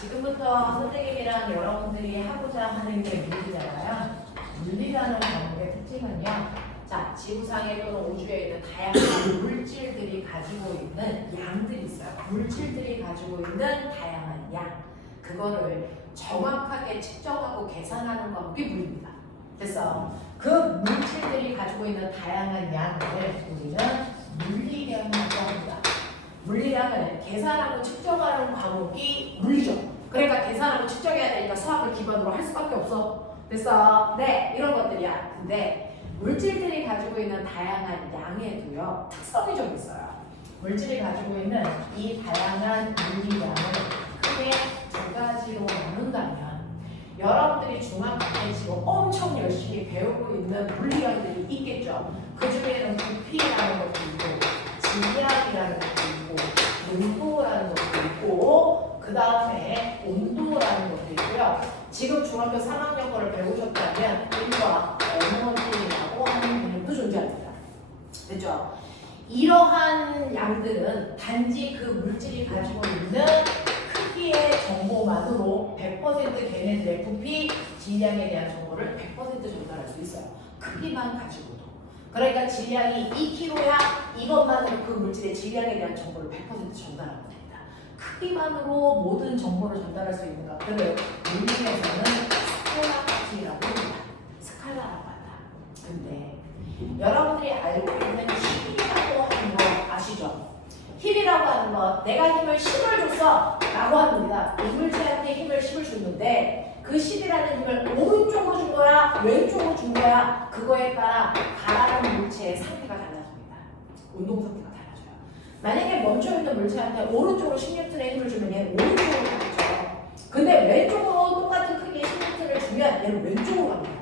지금부터 선생님이랑 여러분들이 하고자 하는 게 물리잖아요. 물리라는 과목의 특징은요. 자, 지구상에 또는 우주에 있는 다양한 물질들이 가지고 있는 양들이 있어요. 물질들이 가지고 있는 다양한 양. 그거를 정확하게 측정하고 계산하는 과목이 물리입니다. 됐어? 그 물질들이 가지고 있는 다양한 양을 우리는 물리량이라고 합니다. 물리량을 계산하고 측정하는 과목이 물리죠. 그러니까 계산하고 측정해야 되니까 수학을 기반으로 할 수밖에 없어. 됐어? 네, 이런 것들이야. 근데 물질들이 가지고 있는 다양한 양에도요, 특성이 좀 있어요. 물질이 가지고 있는 이 다양한 물리량을 크게 두 가지로 나눈다면 여러분들이 중학교 때 지금 엄청 열심히 배우고 있는 물리량들이 있겠죠. 그 중에는 부피라는 것도 있고 질량이라는 것도 있고 농도라는 것도 있고 그 다음에 온도라는 것도 있고요. 지금 중학교 3학년 거를 배우셨다면 인과 에너지라고 하는 개념도 존재합니다. 됐죠? 이러한 양들은 단지 그 물질이 가지고 있는 크기의 정보만으로 100% 걔네들의 부피, 질량에 대한 정보를 100% 전달할 수 있어요. 크기만 가지고도. 그러니까 질량이 2kg야 이것만으로 그 물질의 질량에 대한 정보를 100% 전달하는 겁니다. 크기만으로 모든 정보를 전달할 수 있는 것들을 물리에서는 스칼라까지라고 합니다. 스칼라라고 한다. 근데 여러분들이 알고 있는 힘이라고 하는 거 아시죠? 힘이라고 하는 거, 내가 힘을 10을 줬어 라고 합니다. 이 물체한테 힘을 10을 줬는데 그 10이라는 힘을 오른쪽으로 준 거야? 왼쪽으로 준 거야? 그거에 따라 가라는 물체의 상태가 달라집니다. 운동 상태가 달라져요. 만약에 멈춰있는 물체한테 오른쪽으로 10N의 힘을 주면 얘는 오른쪽으로 가겠죠. 근데 왼쪽으로 똑같은 크기의 10N을 주면 얘는 왼쪽으로 갑니다.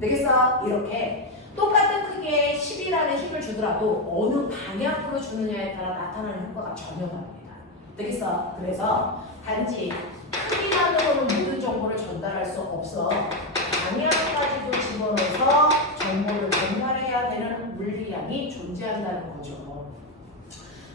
되겠어? 이렇게 똑같은 크기의 10이라는 힘을 주더라도 어느 방향으로 주느냐에 따라 나타나는 효과가 전혀 다릅니다. 되겠어? 그래서 단지 크기만으로는 모든 정보를 전달할 수 없어. 방향까지도 집어넣어서 정보를 전달해야 되는 물리량이 존재한다는 거죠.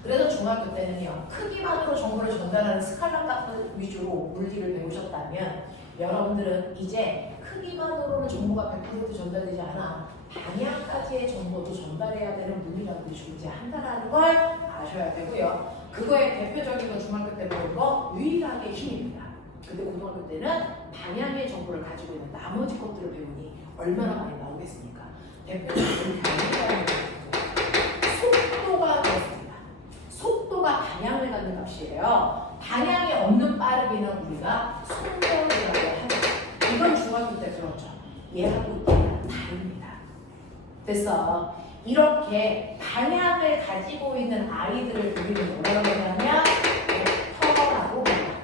그래서 중학교 때는요, 크기만으로 정보를 전달하는 스칼라 값 위주로 물리를 배우셨다면 여러분들은 이제 크기만으로는 정보가 100% 전달되지 않아 방향까지의 정보도 전달해야 되는 물리량들이 존재한다는 걸 아셔야 되고요. 그거의 대표적인 건 중학교 때 배운 거 유일하게 힘입니다. 근데 고등학교 때는 방향의 정보를 가지고 있는 나머지 것들을 배우니 얼마나 많이 나오겠습니까? 대표적인 방향이라는 속도가 그렇습니다. 속도가 방향을 갖는 값이에요. 방향이 없는 빠르기는 우리가 속도라고 합니다. 이건 중학교 때 배웠죠. 얘하고 얘랑 다릅니다. 됐어. 이렇게 방향을 가지고 있는 아이들을 우리는 뭐라고 하냐면 벡터라고 합니다.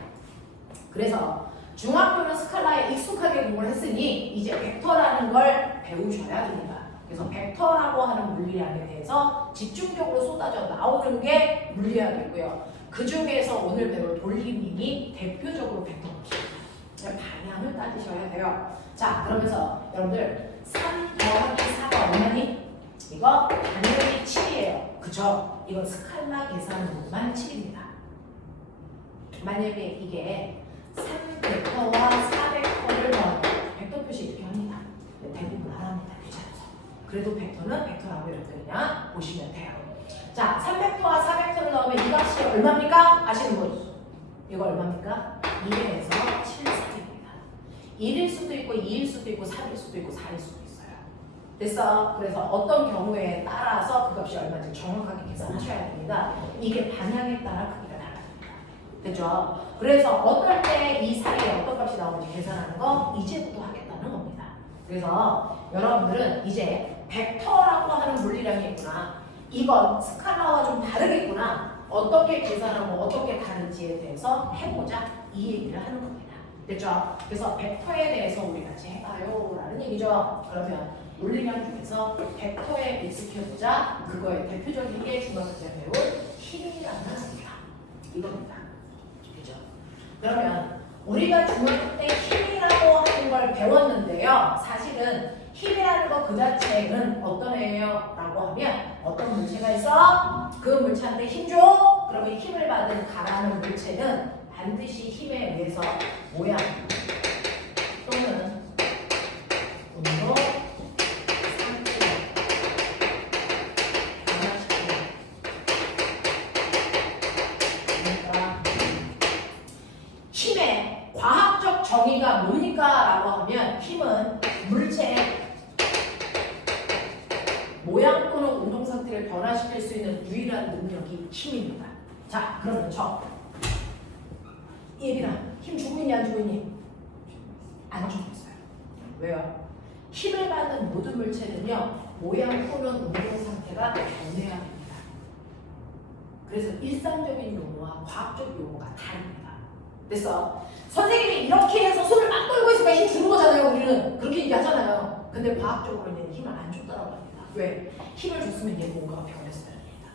그래서 중학교는 스칼라에 익숙하게 공부를 했으니 이제 벡터라는 걸 배우셔야 됩니다. 그래서 벡터라고 하는 물리량에 대해서 집중적으로 쏟아져 나오는 게 물리학이고요. 그 중에서 오늘 배울 돌림님이 대표적으로 벡터입니다. 방향을 따지셔야 돼요. 자, 그러면서 여러분들 3 더하기 4가 얼마니? 이거 당연히 7이에요. 그쵸? 이건 스칼라 계산으로만 7입니다. 만약에 이게 3벡터와 4벡터를 넣으면 벡터 표시 이렇게 합니다. 대부분 안 합니다. 귀찮아서. 그래도 벡터는 벡터라고 이렇게 그냥 보시면 돼요. 자, 3벡터와 4벡터를 넣으면 이 값이 얼마입니까? 아시는 분? 이거 얼마입니까? 2에서 7 사이입니다. 1일 수도 있고 2일 수도 있고 3일 수도 있고 4일 수도 있어요. 됐어? 그래서 어떤 경우에 따라서 그 값이 얼마인지 정확하게 계산하셔야 됩니다. 이게 방향에 따라 크기가 달라집니다. 됐죠? 그래서 어떨 때 이 사이에 어떤 값이 나오는지 계산하는 거 이제부터 하겠다는 겁니다. 그래서 여러분들은 이제 벡터라고 하는 물리량이 있구나. 이건 스칼라와 좀 다르겠구나. 어떻게 계산하고 어떻게 다른지에 대해서 해보자. 이 얘기를 하는 겁니다. 됐죠? 그래서 벡터에 대해서 우리 같이 해봐요 라는 얘기죠. 그러면 물리량 중에서 벡터에 익숙해보자. 그거의 대표적인 게 중학교 때 배울 힘이라는 겁니다. 이겁니다. 그죠? 그러면 우리가 중학교 때 힘이라고 하는 걸 배웠는데요. 사실은 힘이라는 거 그 자체는 어떤 애예요? 라고 하면 어떤 물체가 있어? 그 물체한테 힘 줘? 그러면 힘을 받은 가라는 물체는 반드시 힘에 의해서 모양 또는 운동 상태를 변화시키는 그러니까 힘의 과학적 정의가 뭡니까? 라고 하면 힘은 물체의 모양 또는 운동 상태를 변화시킬 수 있는 유일한 능력이 힘입니다. 자, 그러면 예빈아, 힘 주고 있니 안 주고 있니? 안 주고 있어요. 왜요? 힘을 받는 모든 물체는요, 모양 또는 운동 상태가 변해야 합니다. 그래서 일상적인 용어와 과학적 용어가 다릅니다. 그래서 선생님이 이렇게 해서 손을 막 떨고 있으니까 힘 주는 거잖아요. 우리는 그렇게 얘기하잖아요. 근데 과학적으로는 힘을 안 줬다고 합니다. 왜? 힘을 줬으면 얘 뭔가가 변했어야 합니다.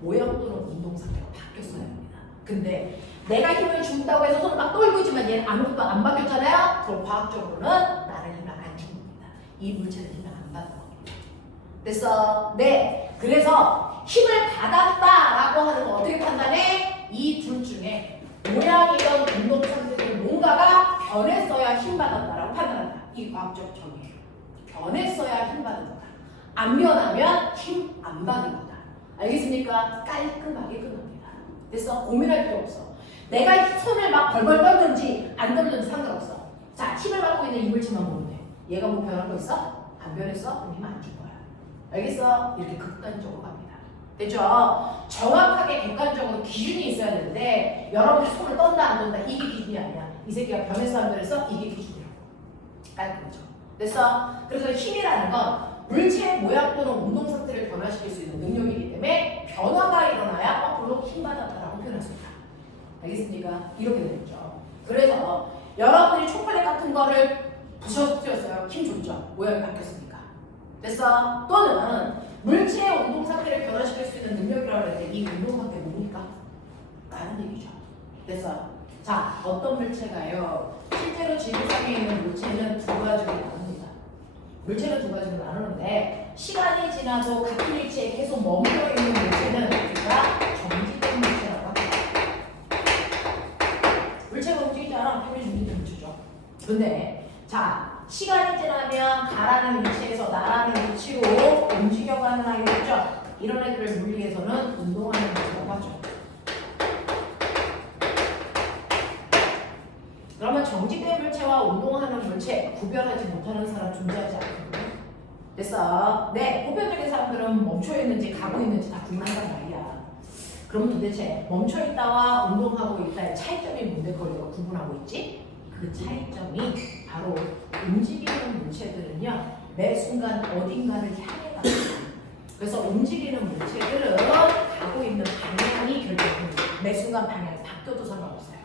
모양 또는 운동 상태가 바뀌었어야 합니다. 근데 내가 힘을 준다고 해서 손을 막 떨고 있지만 얘는 아무것도 안 바뀌었잖아요. 그럼 과학적으로는 나는 힘을 안 준 겁니다. 이 물체는 힘을 안 받는 겁니다. 됐어? 네. 그래서 힘을 받았다라고 하는 거 어떻게 판단해? 이 둘 중에 모양이던 운동 상태는 뭔가가 변했어야 힘 받았다라고 판단한다. 이 과학적 정의예요. 변했어야 힘 받은 거다. 안 변하면 힘 안 받은 거다. 알겠습니까? 깔끔하게 끝납니다. 됐어? 고민할 필요 없어. 내가 손을 막 벌벌 떨든지 안 떨든지 상관없어. 자, 힘을 받고 있는 이 물체만 보면 돼. 얘가 뭐 변한 거 있어? 안 변했어? 그럼 힘 안 줄 거야. 알겠어? 이렇게 극단적으로 갑니다. 됐죠? 정확하게 객관적으로 기준이 있어야 되는데 여러분이 손을 떤다 안 떤다 이게 기준이 아니야. 이 새끼가 변해서 안 변해서 이게 기준이라고. 깔끔하죠? 됐어? 그래서 힘이라는 건 물체의 모양 또는 운동 상태를 변화시킬 수 있는 능력이기 때문에 변화가 일어나야 거꾸로 힘받았다라고 표현할 수 있다. 알겠습니까? 이렇게 되겠죠. 그래서 여러분이 초콜릿 같은 거를 부셔뜨렸어요. 힘 줬죠? 모양이 바뀌었으니까. 됐어? 또는 물체의 운동 상태를 변화시킬 수 있는 능력이라고 하는데 이 운동 상태 뭡니까? 라는 얘기죠. 됐어? 자, 어떤 물체가요? 실제로 지구상에 있는 물체는 두 가지로 나눕니다. 물체는 두 가지로 나누는데 시간이 지나서 같은 위치에 계속 머물러 있는 물체는 우리가 정지된 물체라고 합니다. 물체가 움직이지 않아 당연히 정지된 물체죠. 근데 자, 시간이 지나면 가라는 위치에서 나라는 위치로 움직여가는 아이들 있죠? 이런 애들을 물리에서는 운동하는 물체라고 하죠. 그러면 정지된 물체와 운동하는 물체 구별하지 못하는 사람 존재하지 않거든요. 됐어? 네, 보편적인 사람들은 멈춰있는지 가고 있는지 다 구분한단 말이야. 그럼 도대체 멈춰있다와 운동하고 있다의 차이점이 뭔데 그걸 내가 구분하고 있지? 그 차이점이 바로 움직이는 물체들은요 매 순간 어딘가를 향해 갑니다. 그래서 움직이는 물체들은 가고 있는 방향이 결정됩니다. 매 순간 방향이 바뀌어도 상관없어요.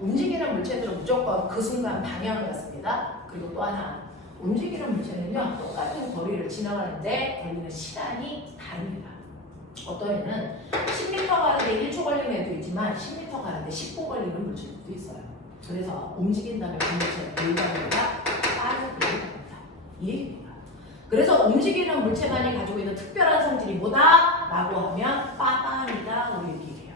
움직이는 물체들은 무조건 그 순간 방향을 갖습니다. 그리고 또 하나 움직이는 물체는요 똑같은 거리를 지나가는데 걸리는 시간이 다릅니다. 어떤 애는 10m 가는데 1초 걸리는 애도 있지만 10m 가는데 10분 걸리는 물체들도 있어요. 그래서 움직인 다음에 그 물체의 일반적으로 빠르게 갑니다. 이 얘기입니다. 그래서 움직이는 물체만이 가지고 있는 특별한 성질이 뭐다? 라고 하면 빠방이다. 우리 얘기해요.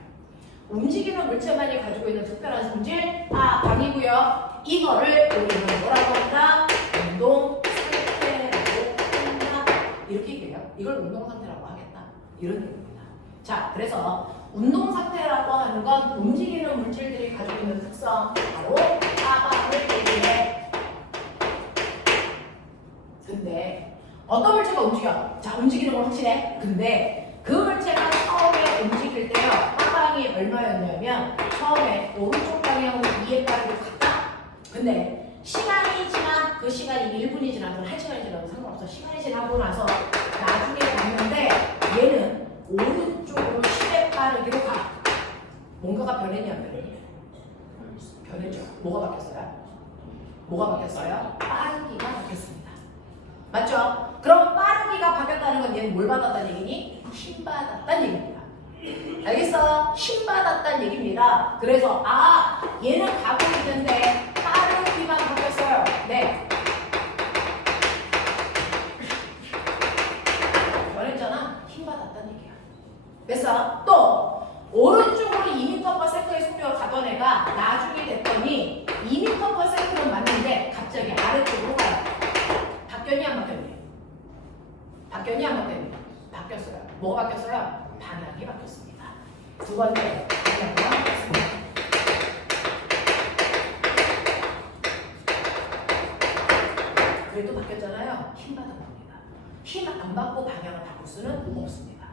움직이는 물체만이 가지고 있는 특별한 성질 빠방이고요. 이거를 우리는 뭐라고 한다? 운동 상태라고 한다. 이렇게 얘기해요. 이걸 운동 상태라고 하겠다. 이런 얘기입니다. 자, 그래서 운동 상태라고 하는 건 움직이는 물질들이 가지고 있는 특성 바로 빠방을 얘기해. 근데 어떤 물체가 움직여? 자, 움직이는 건 확실해. 근데 그 물체가 처음에 움직일 때요 빠방이 얼마였냐면 처음에 오른쪽 방향으로 2의 빠르게 갔다. 근데 시간이 지나 그 시간이 1분이 지나든 1시간이 지나도 상관없어. 시간이 지나고 나서 나중에 봤는데 얘는 오른쪽으로 10의 빠르기로 가. 뭔가가 변했냐 안 변했냐? 변했죠. 뭐가 바뀌었어요? 뭐가 바뀌었어요? 빠르기가 바뀌었습니다. 맞죠? 그럼 빠르기가 바뀌었다는 건 얘는 뭘 받았다는 얘기니? 힘 받았다는 얘기입니다. 알겠어? 힘 받았다는 얘기입니다. 그래서 얘는 가고 있는데 빠르기만 바뀌었어요. 네. 변했잖아. 힘 받았다는 얘기야. 그래서 또 오른쪽으로 2m/s의 속도가 가던 애가 나중에 됐더니 2m/s는 맞는데 갑자기 아래쪽으로 가요. 바뀌었니 안 바뀌었니? 바뀌었니 안 바뀌었니? 바뀌었어요. 뭐가 바뀌었어요? 방향이 바뀌었습니다. 두 번째, 방향이 바뀌었습니다. 그래도 바뀌었잖아요. 힘 받은 겁니다. 힘 안 받고 방향을 바꿀 수는 없습니다.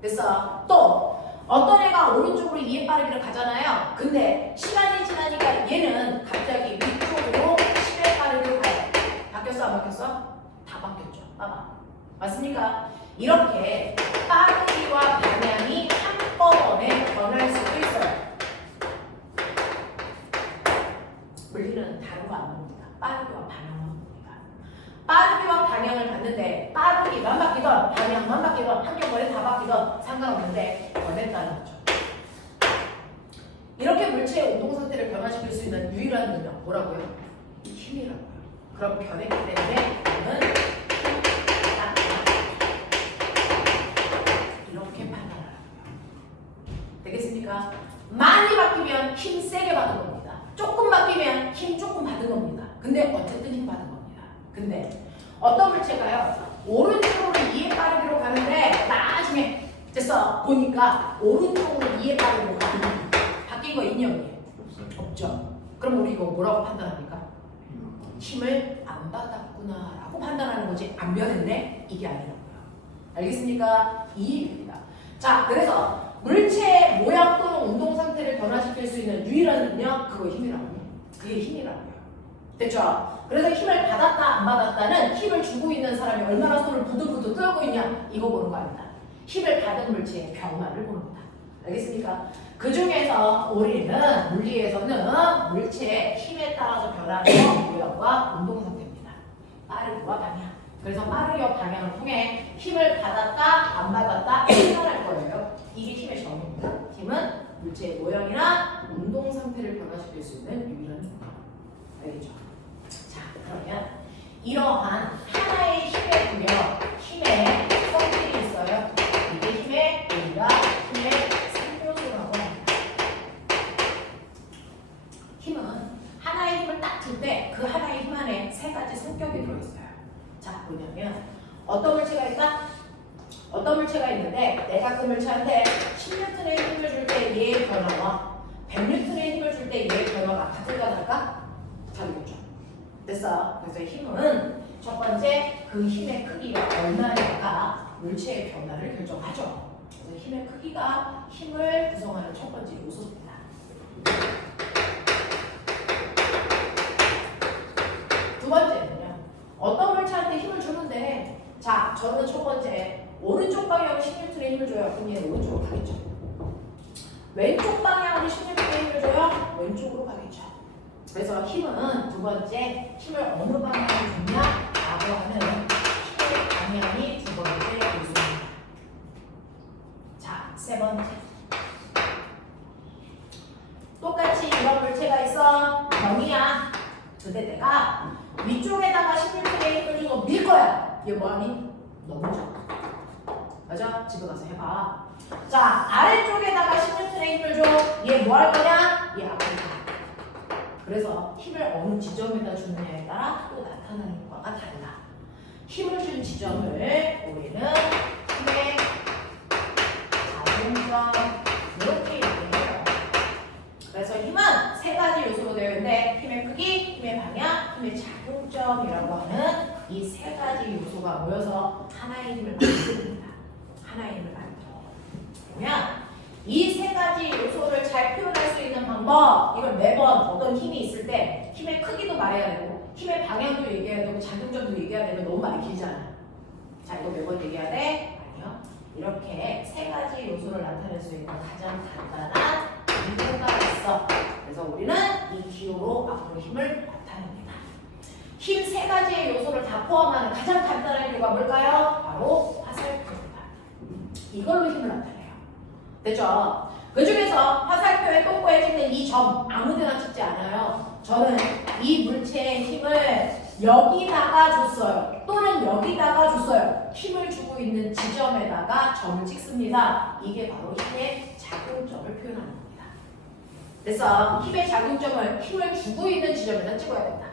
그래서 또 어떤 애가 오른쪽으로 2의 빠르기를 가잖아요. 근데 시간이 지나니까 얘는 갑자기 위쪽으로 10의 빠르기를 가요. 바뀌었어 안 바뀌었어? 다 바뀌었죠. 봐봐. 맞습니까? 이렇게 빠르기와 방향이 한꺼번에 변할 수도 있어요. 물리는 다른 거 안 봅니다. 빠르기와 방향만 봅니다. 빠르기와 방향을 봤는데 빠르기만 바뀌던 방향만 바뀌던 한꺼번에 다 바뀌던 상관없는데 변했다는 거죠. 이렇게 물체의 운동 상태를 변화시킬 수 있는 유일한 능력 뭐라고요? 힘이라고요. 그럼 변했기 때문에 이거는 이렇게 판단하라고요. 되겠습니까? 많이 바뀌면 힘 세게 받은 겁니다. 조금 바뀌면 힘 조금 받은 겁니다. 근데 어쨌든 힘 받은 겁니다. 근데 어떤 물체가요? 오른쪽으로 2의 빠르기로 가는데 나중에 됐어 보니까 오른쪽으로 2의 빠르기로 가는 바뀐 거 있냐 없니? 없죠. 그럼 우리 이거 뭐라고 판단합니까? 힘을 안 받았구나 라고 판단하는 거지 안 변했네? 이게 아니라고요. 알겠습니까? 이 얘기입니다. 자, 그래서 물체의 모양 또는 운동 상태를 변화시킬 수 있는 유일한 능력 그거 힘이라고요. 그게 힘이라고요. 됐죠? 그래서 힘을 받았다 안 받았다는 힘을 주고 있는 사람이 얼마나 손을 부들부들 떨고 있냐 이거 보는 거 아니다. 힘을 받은 물체의 변화를 보는 거다. 알겠습니까? 그 중에서 우리는 물리에서는 물체의 힘에 따라서 변하는 모양과 운동 상태입니다. 빠르기와 방향. 그래서 빠르기와 방향을 통해 힘을 받았다 안 받았다 판단할 거예요. 이게 힘의 정의입니다. 힘은 물체의 모양이나 운동 상태를 변화시킬 수 있는 유일한 능력. 알겠죠? 자, 그러면 이러한 하나의 힘의 구역, 힘의 성질이 있어요. 이게 힘의 우리가 힘의 3요소라고 합니다. 힘은 하나의 힘을 딱 줄 때 그 하나의 힘 안에 세 가지 성격이 들어있어요. 자, 뭐냐면 어떤 물체가 있다? 어떤 물체가 있는데 내가 그 물체한테 10N의 힘을 줄 때 얘의 변화와 100N의 힘을 줄 때 얘의 변화가 같을까 다를까? 다르겠죠. 됐어. 그래서 힘은 첫 번째 그 힘의 크기가 얼마냐가 물체의 변화를 결정하죠. 그래서 힘의 크기가 힘을 구성하는 첫 번째 요소입니다. 두 번째는요. 어떤 물체한테 힘을 주는데 자, 저는 첫 번째 오른쪽 방향으로 10N의 힘을 줘요. 그럼 얘는 오른쪽으로 가겠죠. 왼쪽 방향으로 10N의 힘을 줘요. 왼쪽으로 가겠죠. 그래서 힘은 두 번째 힘을 어느 방향으로 주냐라고 하는 힘의 방향이 두 번째 요소입니다. 자, 세 번째. 똑같이 이런 물체가 있어. 병이야. 근데 내가 위쪽에다가 10N의 힘을 주고 밀 거야. 얘 뭐하니? 넘어져. 맞아? 집에 가서 해봐. 자, 아래쪽에다가 10N의 힘을 줘. 얘 뭐 할 거냐? 얘 앞으로 가. 그래서 힘을 어느 지점에다 주느냐에 따라 또 나타나는 효과가 달라. 힘을 준 지점을 우리는 힘의 작용점 이렇게 얘기해요. 그래서 힘은 세 가지 요소로 되어 있는데 힘의 크기, 힘의 방향, 힘의 작용점이라고 하는 이 세 가지 요소가 모여서 하나의 힘을 만듭니다. 하나의 힘을 만들어. 그러면 이 세 가지 요소를 잘 표현할 수 있는 방법, 이걸 매번 어떤 힘이 있을 때 힘의 크기도 말해야 되고 힘의 방향도 얘기해야 되고 작용점도 얘기해야 되면 너무 많이 길잖아요. 자, 이거 매번 얘기해야 돼? 아니요. 이렇게 세 가지 요소를 나타낼 수 있는 가장 간단한 기호가 있어. 그래서 우리는 이 기호로 앞으로 힘을 나타냅니다. 힘 세 가지의 요소를 다 포함하는 가장 간단한 기호가 뭘까요? 바로 화살표입니다. 이걸로 힘을 나타내요. 됐죠? 그 중에서 화살표의 똥꼬에 찍는 이 점 아무데나 찍지 않아요. 저는 이 물체의 힘을 여기다가 줬어요. 또는 여기다가 줬어요. 힘을 주고 있는 지점에다가 점을 찍습니다. 이게 바로 힘의 작용점을 표현하는 겁니다. 그래서 힘의 작용점을 힘을 주고 있는 지점에다 찍어야 된다.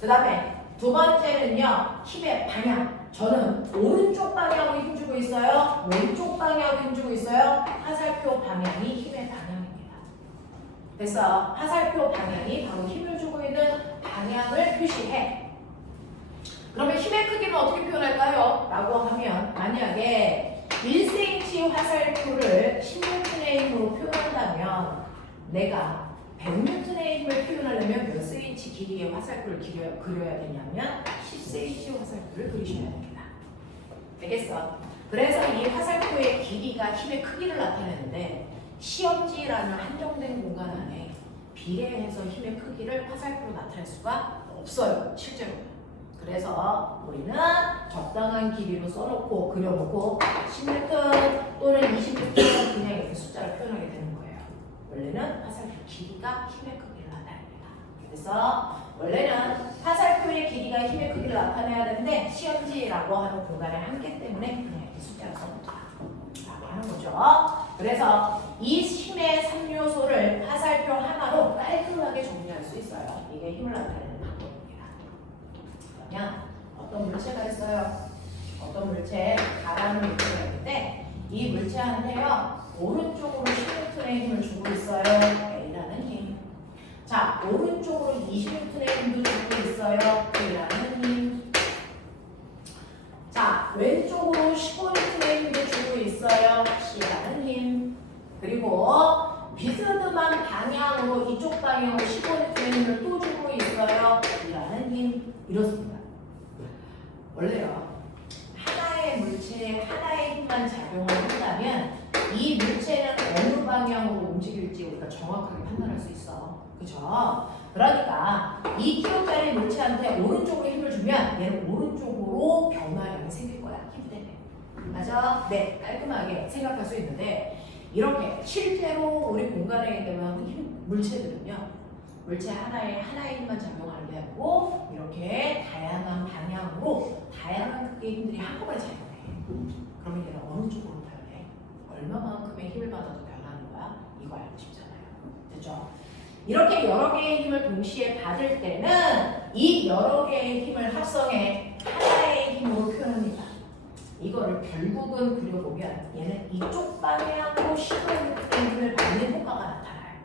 그 다음에 두 번째는요. 힘의 방향. 저는 오른쪽 방향으로 힘주고 있어요. 왼쪽 방향으로 힘주고 있어요. 화살표 방향이 힘의 방향입니다. 그래서 화살표 방향이 바로 힘을 주고 있는 방향을 표시해. 그러면 힘의 크기는 어떻게 표현할까요? 라고 하면 만약에 1cm 화살표를 10N의 힘으로 표현한다면 내가 100N의 힘을 표현하려면 몇 cm 길이의 화살표를 그려야 되냐면 10cm 화살표를 그리셔야 됩니다. 되겠어? 그래서 이 화살표의 길이가 힘의 크기를 나타내는데 시험지라는 한정된 공간 안에 비례해서 힘의 크기를 화살표로 나타낼 수가 없어요. 실제로. 그래서 우리는 적당한 길이로 써놓고 그려놓고 10m 또는 20m는 그냥 이렇게 숫자를 표현하게 되는 거예요. 원래는 화살표 길이가 힘의 크기를 나타냅니다. 그래서 원래는 화살표의 길이가 힘의 크기를 나타내야 되는데 시험지라고 하는 공간의 한계 때문에 그냥 이렇게 숫자를 써놓자 라고 하는 거죠. 그래서 이 힘의 3요소를 화살표 하나로 깔끔하게 정리할 수 있어요. 이게 힘을 나타내는 방법입니다. 그러면 어떤 물체가 있어요? 어떤 물체, 가라는 물체가 있는데 이 물체한테요. 오른쪽으로 10N의 힘을 주고 있어요. A라는 힘. 자, 오른쪽으로 20N의 힘도 주고 있어요. B라는 힘. 자, 왼쪽으로 15N의 힘도 주고 있어요. C라는 힘. 그리고 비스듬한 방향으로 이쪽 방향으로 15N의 힘을 또 주고 있어요. B라는 힘. 이렇습니다. 원래요. 하나의 물체에 하나의 힘만 작용을 한다면 이 물체는 어느 방향으로 움직일지 우리가 정확하게 판단할 수 있어. 그죠? 그러니까 2kg짜리 물체한테 오른쪽으로 힘을 주면 얘는 오른쪽으로 변화량이 생길 거야. 힘 때문에. 맞아? 네, 깔끔하게 생각할 수 있는데 이렇게 실제로 우리 공간에 있는 물체들은요. 물체 하나에 하나의 힘만 작용하는 게 아니고 이렇게 다양한 방향으로 다양한 크기의 힘들이 한꺼번에 작용해. 그러면 얘는 어느 쪽으로 변해? 얼마만큼의 힘을 받아도 변하는 거야? 이거 알고 싶잖아요. 됐죠? 이렇게 여러 개의 힘을 동시에 받을 때는 이 여러 개의 힘을 합성해 하나의 힘으로 표현합니다. 이거를 결국은 그려보면 얘는 이쪽 방향으로 15N의 힘을 받는 효과가 나타나요.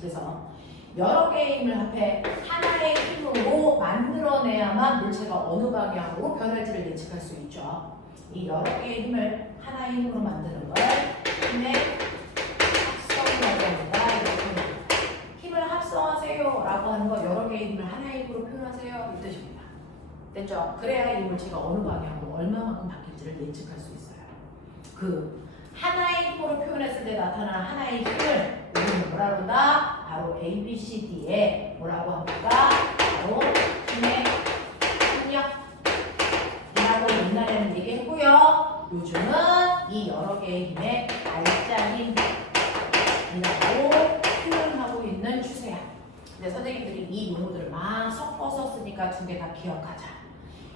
그래서 여러 개의 힘을 합해 하나의 힘으로 만들어내야만 물체가 어느 방향으로 변할지를 예측할 수 있죠. 이 여러 개의 힘을 하나의 힘으로 만드는 걸 힘의 합성이라고 합니다. 힘을 합성하세요 라고 하는 거 여러 개의 힘을 하나의 힘으로 표현하세요 이 뜻입니다. 됐죠? 그래야 이 물체가 어느 방향으로 얼마만큼 바뀔지를 예측할 수 있어요. 그 하나의 힘으로 표현했을 때 나타나는 하나의 힘을 우리는 뭐라 그런다? 바로 A, B, C, D에 뭐라고 합니까? 바로 힘의 협력이라고 옛날에는 얘기했고요. 요즘은 이 여러 개의 힘의 알짜 힘이라고 표현하고 있는 추세야. 근데 선생님들이 이 용어들을 막 섞어서 쓰니까 두 개 다 기억하자.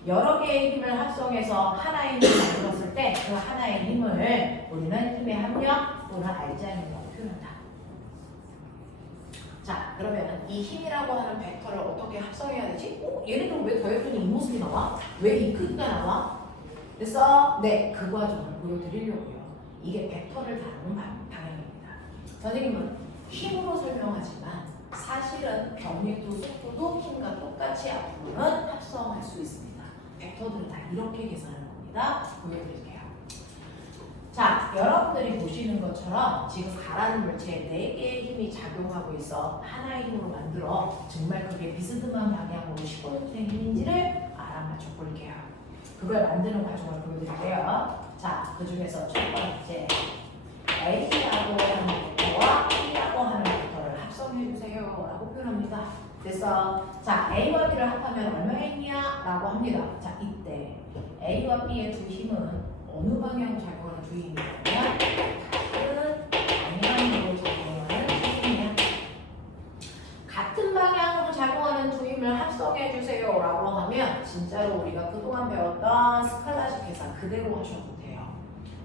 여러 개의 힘을 합성해서 하나의 힘을 만들었을 때 그 하나의 힘을 우리는 힘의 합력 또는 알짜 힘이라고 표현한다. 자, 그러면 이 힘이라고 하는 벡터를 어떻게 합성해야 되지? 얘네들은 왜 더했더니 이 모습이 나와? 왜 이 크기가 나와? 그래서 네, 그 과정을 보여드리려고요. 이게 벡터를 다루는 방향입니다. 선생님은 힘으로 설명하지만 사실은 병리도 속도도 힘과 똑같이 앞으로는 합성할 수 있습니다. 벡터들은 다 이렇게 계산하는 겁니다. 보여드릴게요. 자, 여러분들이 보시는 것처럼 지금 가라는 물체에 4개의 힘이 작용하고 있어 하나의 힘으로 만들어 정말 그게 비스듬한 방향으로 15N의 힘인지를 알아맞혀 볼게요. 그걸 만드는 과정을 보여드릴게요. 자, 그 중에서 첫 번째 A라고 하는 벡터와 B라고 하는 벡터를 합성해주세요 라고 표현합니다. 그래서 자, A와 B를 합하면 얼마의 힘이야? 라고 합니다. 자, 이때 A와 B의 두 힘은 어느 방향으로 작용하는 두 힘이냐면 같은 방향으로 작용하는 두 힘이야. 같은 방향으로 작용하는 두 힘을 합성해주세요 라고 그대로 하셔도 돼요.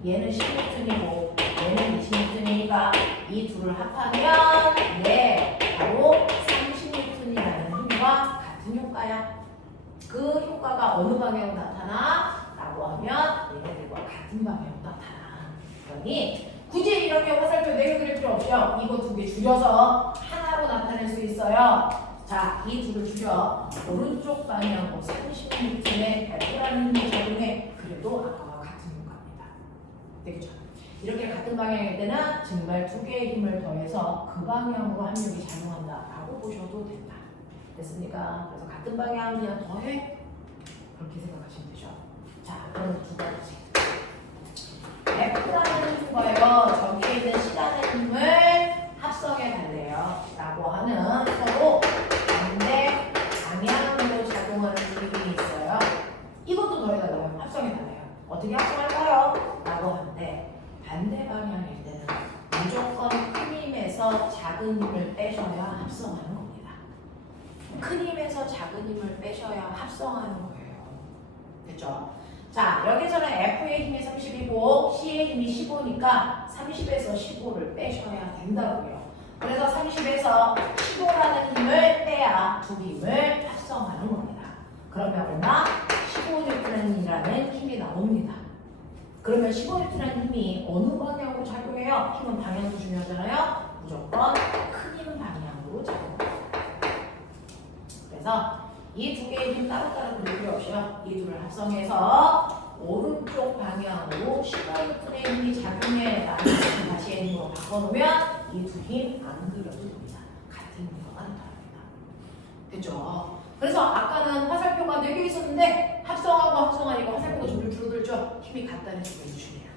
얘는 10N이고 얘는 20N이니까 이 둘을 합하면 바로 30N이라는 힘과 같은 효과야. 그 효과가 어느 방향으로 나타나? 라고 하면 얘네들과 같은 방향으로 나타나. 그러니 굳이 이렇게 화살표 4개 그릴 필요 없죠. 이거 2개 줄여서 하나로 나타낼 수 있어요. 자, 이 둘을 줄여 오른쪽 방향으로 30N의 발표라는 힘이 작용해. 그래도 아까와 같은 효과입니다. 되겠죠? 이렇게 같은 방향일 때는 정말 2개의 힘을 더해서 그 방향으로 합력이 작용한다라고 보셔도 된다. 됐습니까? 그래서 같은 방향 그냥 더해? 그렇게 생각하시면 되죠. 자, 그럼 2가지. F라는 힘과요, 저기에 있는 C라는 힘을 합성해 달래요. 라고 하는 서로 반대 방향으로 작용하는 힘이 있어요. 이것도 더해달라요. 합성해 달래요. 어떻게 합성할까요? 라고 하는데 반대 방향일 때는 무조건 큰 힘에서 작은 힘을 빼셔야 합성하는 겁니다. 큰 힘에서 작은 힘을 빼셔야 합성하는 거예요. 됐죠? 자, 여기서는 F의 힘이 30이고 C의 힘이 15니까 30에서 15를 빼셔야 된다고요. 그래서 30에서 15라는 힘을 빼야 두 힘을 합성하는 겁니다. 그러면 얼마? 15N이라는 힘이 나옵니다. 그러면 15N이라는 힘이 어느 방향으로 작용해요? 힘은 방향도 중요하잖아요. 무조건 큰 힘 방향으로 작용해요. 그래서 이 2개의 힘 따로따로 그릴 필요 없이요. 이 둘을 합성해서 오른쪽 방향으로 15N의 힘이 작용해 라는 다시 힘으로 바꿔놓으면 이 두 힘 안 그려도 됩니다. 같은 효과가 나타납니다. 됐죠? 그래서 아까는 화살표가 4개 있었는데 합성하고 합성하니까 화살표가 점점 줄어들죠? 힘이 같다는 식으로 해주시네요.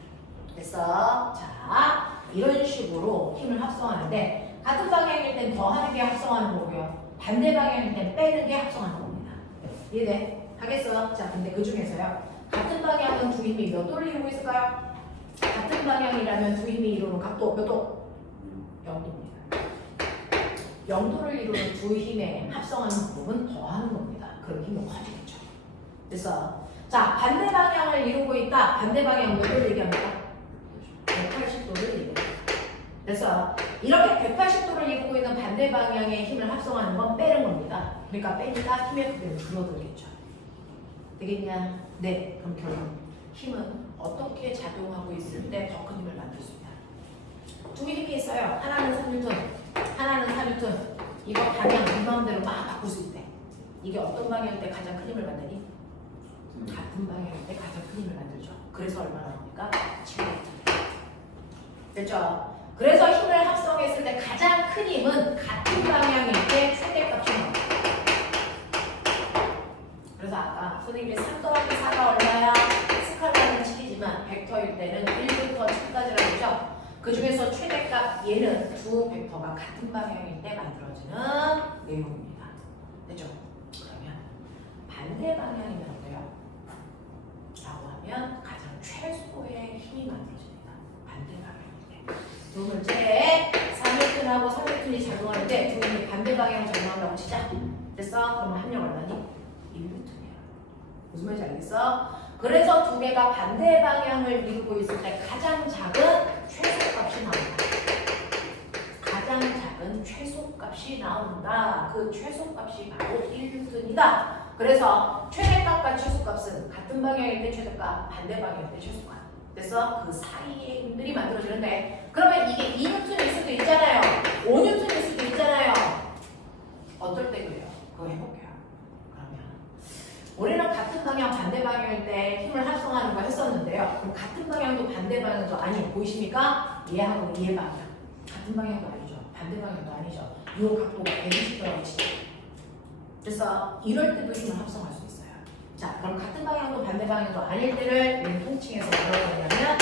됐어? 자, 이런 식으로 힘을 합성하는데 같은 방향일 땐 더하는 게 합성하는 거고요. 반대 방향일 땐 빼는 게 합성하는 겁니다. 이해돼? 하겠어? 자, 근데 그 중에서요. 같은 방향은 두 힘이 몇 도를 이루고 있을까요? 같은 방향이라면 두 힘이 이루는 각도 몇 도? 0도입니다. 0도를 이루는 두 힘의 합성하는 방법은 더하는 겁니다. 그럼 힘은 커지겠죠. 됐어? 자, 반대 방향을 이루고 있다. 반대 방향 몇 도를 얘기합니까? 180도를 얘기합니다. 됐어? 이렇게 180도를 이루고 있는 반대 방향의 힘을 합성하는 건 빼는 겁니다. 그러니까 빼니까 힘의 크기는 줄어들겠죠. 되겠냐? 네. 그럼 결국 힘은 어떻게 작용하고 있을 때 더 큰 힘을 만들 수 있다. 두 힘이 있어요. 하나는 3N, 하나는 4N. 이거 방향 네 마음대로 막 바꿀 수 있대. 이게 어떤 방향일 때 가장 큰 힘을 만드니? 같은 방향일 때 가장 큰 힘을 만들죠. 그래서 얼마나 나옵니까? 7N. 됐죠? 그래서 힘을 합성했을 때 가장 큰 힘은 같은 방향일 때 최대값이 나옵니다. 그래서 아까 선생님이 3 더하기 4가 얼마야? 스칼라는 7이지만 벡터일 때는 1부터 7까지라고 했죠? 그 중에서 최대값 얘는 두 벡터가 같은 방향일 때 만들어지는 내용입니다. 됐죠? 그러면 반대 방향이면 어때요? 라고 하면 가장 최소의 힘이 만들어집니다. 반대 방향일 때. 두 번째, 3N하고 3N이 작용할 때 두 힘이 반대 방향으로 작용한다고 치자. 됐어? 그러면 합력 얼마니? 1N이야. 무슨 말인지 알겠어? 그래서 두 개가 반대 방향을 이루고 있을 때 가장 작은 최소값이 나온다. 가장 작은 최소값이 나온다. 그 최소값이 바로 1N이다. 그래서 최대값과 최소값은 같은 방향일 때 최대값, 반대 방향일 때 최소값. 그래서 그 사이의 힘들이 만들어지는데 그러면 이게 2N일 수도 있잖아요. 5N일 수도 있잖아요. 어떨 때 그래요? 그거 해볼게요. 우리는 같은 방향 반대 방향일 때 힘을 합성하는 거 했었는데요. 그럼 같은 방향도 반대 방향도 아니에요. 보이십니까? 얘하고 얘 방향. 같은 방향도 아니죠. 반대 방향도 아니죠. 이 각도가 120도라고 치죠. 그래서 이럴 때도 힘을 합성할 수 있어요. 자, 그럼 같은 방향도 반대 방향도 아닐 때를 우리 통칭해서 뭐라고 하냐면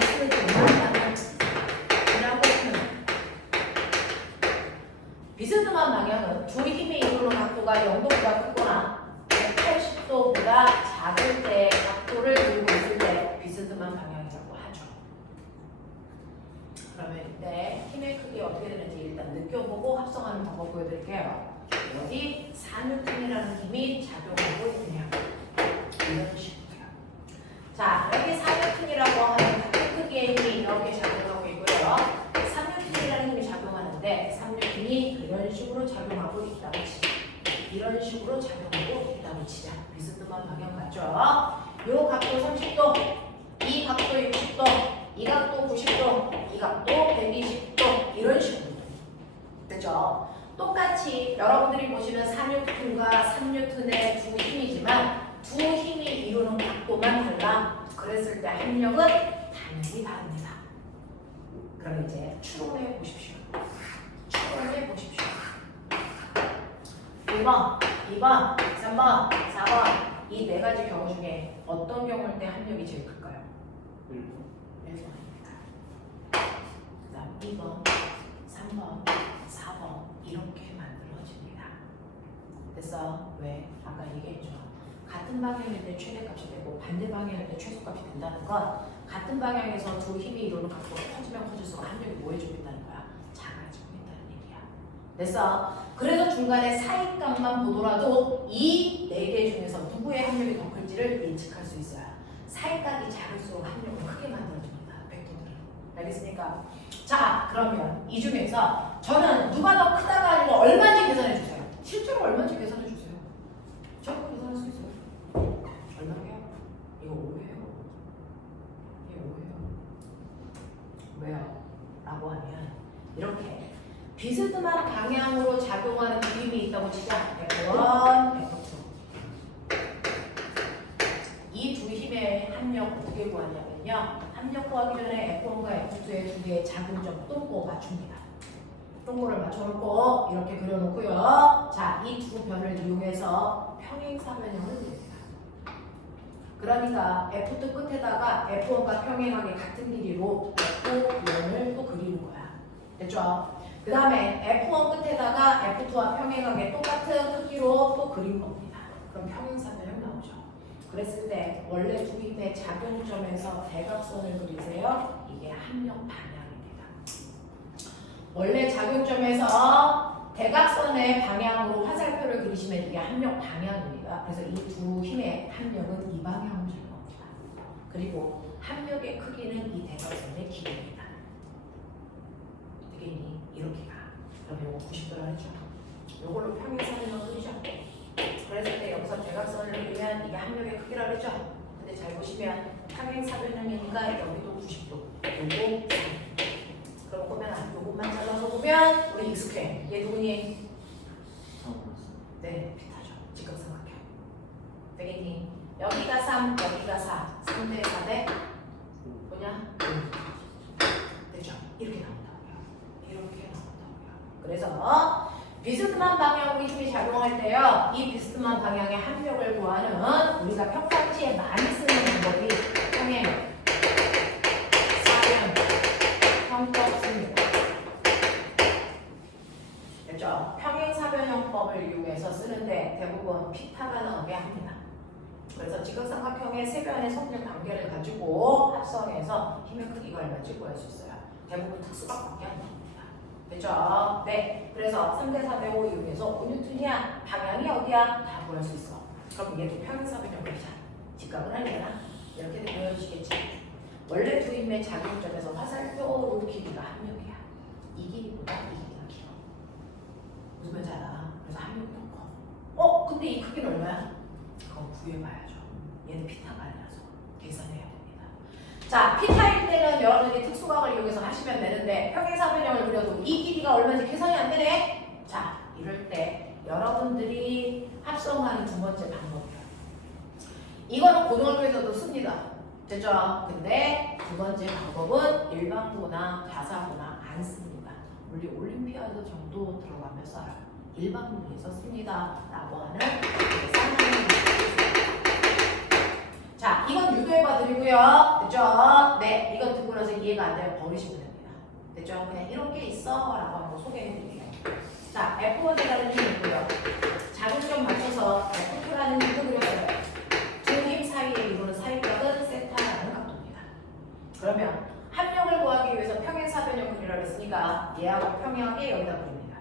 비스듬한 방향이라고 표현합니다. 비스듬한 방향은 두 힘이 이루는 각도가 0도보다 크거나 180도보다 작을 때 각도를 들고 있을 때 비스듬한 방향이라고 하죠. 그러면 이때 힘의 크기 어떻게 되는지 일단 느껴보고 합성하는 방법 보여드릴게요. 여기 4N이라는 힘이 작용하고 있네요. 이런 식으로요. 자, 여기 3N이라고 하는 같은 크기의 힘이 이렇게 작용하고 있고요. 3N이라는 힘이 작용하는데 3N이 이런 식으로 작용하고 있다고 치자. 이런 식으로 작용하고 있다고 치자. 비스듬한 방향 맞죠? 요 각도 30도, 이 각도 60도, 이 각도 90도, 이 각도 120도 이런 식으로. 그죠? 똑같이 여러분들이 보시는 4N과 3N의 두 힘이지만 두 힘이 이루는 각도만 달라. 그랬을 때 합력은 당연히 다릅니다. 그럼 이제 추론해 보십시오. 추론해 보십시오. 1번, 2번, 3번, 4번 이 네 가지 경우 중에 어떤 경우일 때 합력이 제일 클까요? 1번입니다. 그 다음 2번, 3번, 4번 이렇게 만들어집니다. 됐어? 왜? 아까 얘기했죠. 같은 방향일 때 최대값이 되고 반대 방향일 때 최소값이 된다는 건 같은 방향에서 두 힘이 이루는 각도가 커지면 커질수록 합력이 뭐 해주고 있다는 거야? 작아지고 있다는 얘기야. 됐어? 그래서 중간에 사이값만 보더라도 이 네 개 중에서 누구의 합력이 더 클지를 예측할 수 있어요. 사이값이 작을수록 합력을 크게 만들어줍니다. 벡터들은. 알겠습니까? 자, 그러면 이 중에서 저는 누가 더 크다가 아니고 얼마인지 계산해 주세요. 실제로 얼마인지 계산해 주세요. 저도 계산할 수 있어요. 얼마게요? 이거 5예요. 이게 5예요. 왜요? 라고 하면 이렇게 비스듬한 방향으로 작용하는 그림이 있다고 치자. F1, F2. 이 두 힘의 합력 어떻게 구하냐면요. 합력 구하기 전에 F1과 F2의 두 개의 작용점 동고 맞춥니다. 동고를 맞춰놓고 이렇게 그려놓고요. 자, 이 두 변을 이용해서 평행사변형을 그립니다. 그러니까 F2 끝에다가 F1과 평행하게 같은 길이로 F1을 또 그리는 거야. 됐죠? 그 다음에 F1 끝에다가 F2와 평행하게 똑같은 크기로 또 그린 겁니다. 그럼 평행사변형 나오죠. 그랬을 때 원래 두 힘의 작용점에서 대각선을 그리세요. 이게 합력 방향입니다. 원래 작용점에서 대각선의 방향으로 화살표를 그리시면 이게 합력 방향입니다. 그래서 이 두 힘의 합력은 이 방향으로 작용합니다. 그리고 합력의 크기는 이 대각선의 길이입니다. 되겠니? 이렇게 가. 그럼 요거 90도라 했죠. 요걸로 평행선을 그리죠. 그랬을 때 여기서 대각선을 그리면 이게 합력의 크기라 그랬죠. 근데 잘 보시면 평행사변형이니까 여기도 90도. 요거 3. 그럼 보면 요것만 잘라서 보면 우리 익숙해. 얘 누구니? 네, 비타죠. 직각삼각형. 되겠니? 여기가 3, 여기가 4. 3대 4대 뭐냐? 됐죠? 이렇게 나온다고요. 이렇게 나온다고요. 그래서 비스듬한 방향으로 힘이 작용할 때요. 이 비스듬한 방향의 합력을 구하는 우리가 평상시에 많이 쓰는 방법이 평행 사변 형법입니다. 됐죠? 평행 사변 형법을 이용해서 쓰는데 대부분 피타가 나오게 합니다. 그래서 직각삼각형의 세 변의 성질 관계를 가지고 합성해서 힘의 크기가 얼마인지 구할 수 있어요. 대부분 특수각밖에 안 나옵니다. 됐죠? 네. 그래서 3대 4대 5 이용해서 5N이야. 방향이 어디야? 다 구할 수 있어. 그럼 얘도 평행사변형 그리자. 직각은 아니잖아. 이렇게 배워주시겠지? 원래 두 힘의 작용점에서 화살표 길이가 합력이야. 이 길이보다 이 길이가 길어. 무슨 말인지 알아? 그래서 합력이 더 커. 근데 이 크기는 얼마야? 그건 구해봐야죠. 얘는 피타가 아니라서 계산해야 됩니다. 자, 피타일 때는 여러분들이 특수각을 이용해서 하시면 되는데 평행사변형을 그려도 이 길이가 얼마인지 계산이 안 되네? 자, 이럴 때 여러분들이 합성하는 두 번째 방법이에요. 이거는 고등학교에서도 씁니다. 됐죠? 근데 두 번째 방법은 일반고나 가사고나 안 씁니다. 물리 올림피아드 정도 들어가면 써요. 일반 문제에서 씁니다. 라고 하는 자, 이건 유도해봐 드리고요. 됐죠? 네, 이건 듣고 나서 이해가 안 되면 버리시면 됩니다. 됐죠? 그냥 이런 게 있어 라고 한번 소개해 드릴게요. 자, F1이라는 힘이 있고요. 자극점 맞춰서 F2라는 힘도 그렸어요. 두 힘 사이에 이루는 사이각은 세타라는 각도입니다. 그러면 합력을 구하기 위해서 평행사변형 그리라고 했으니까 얘하고 평행하게 여기다 그립니다.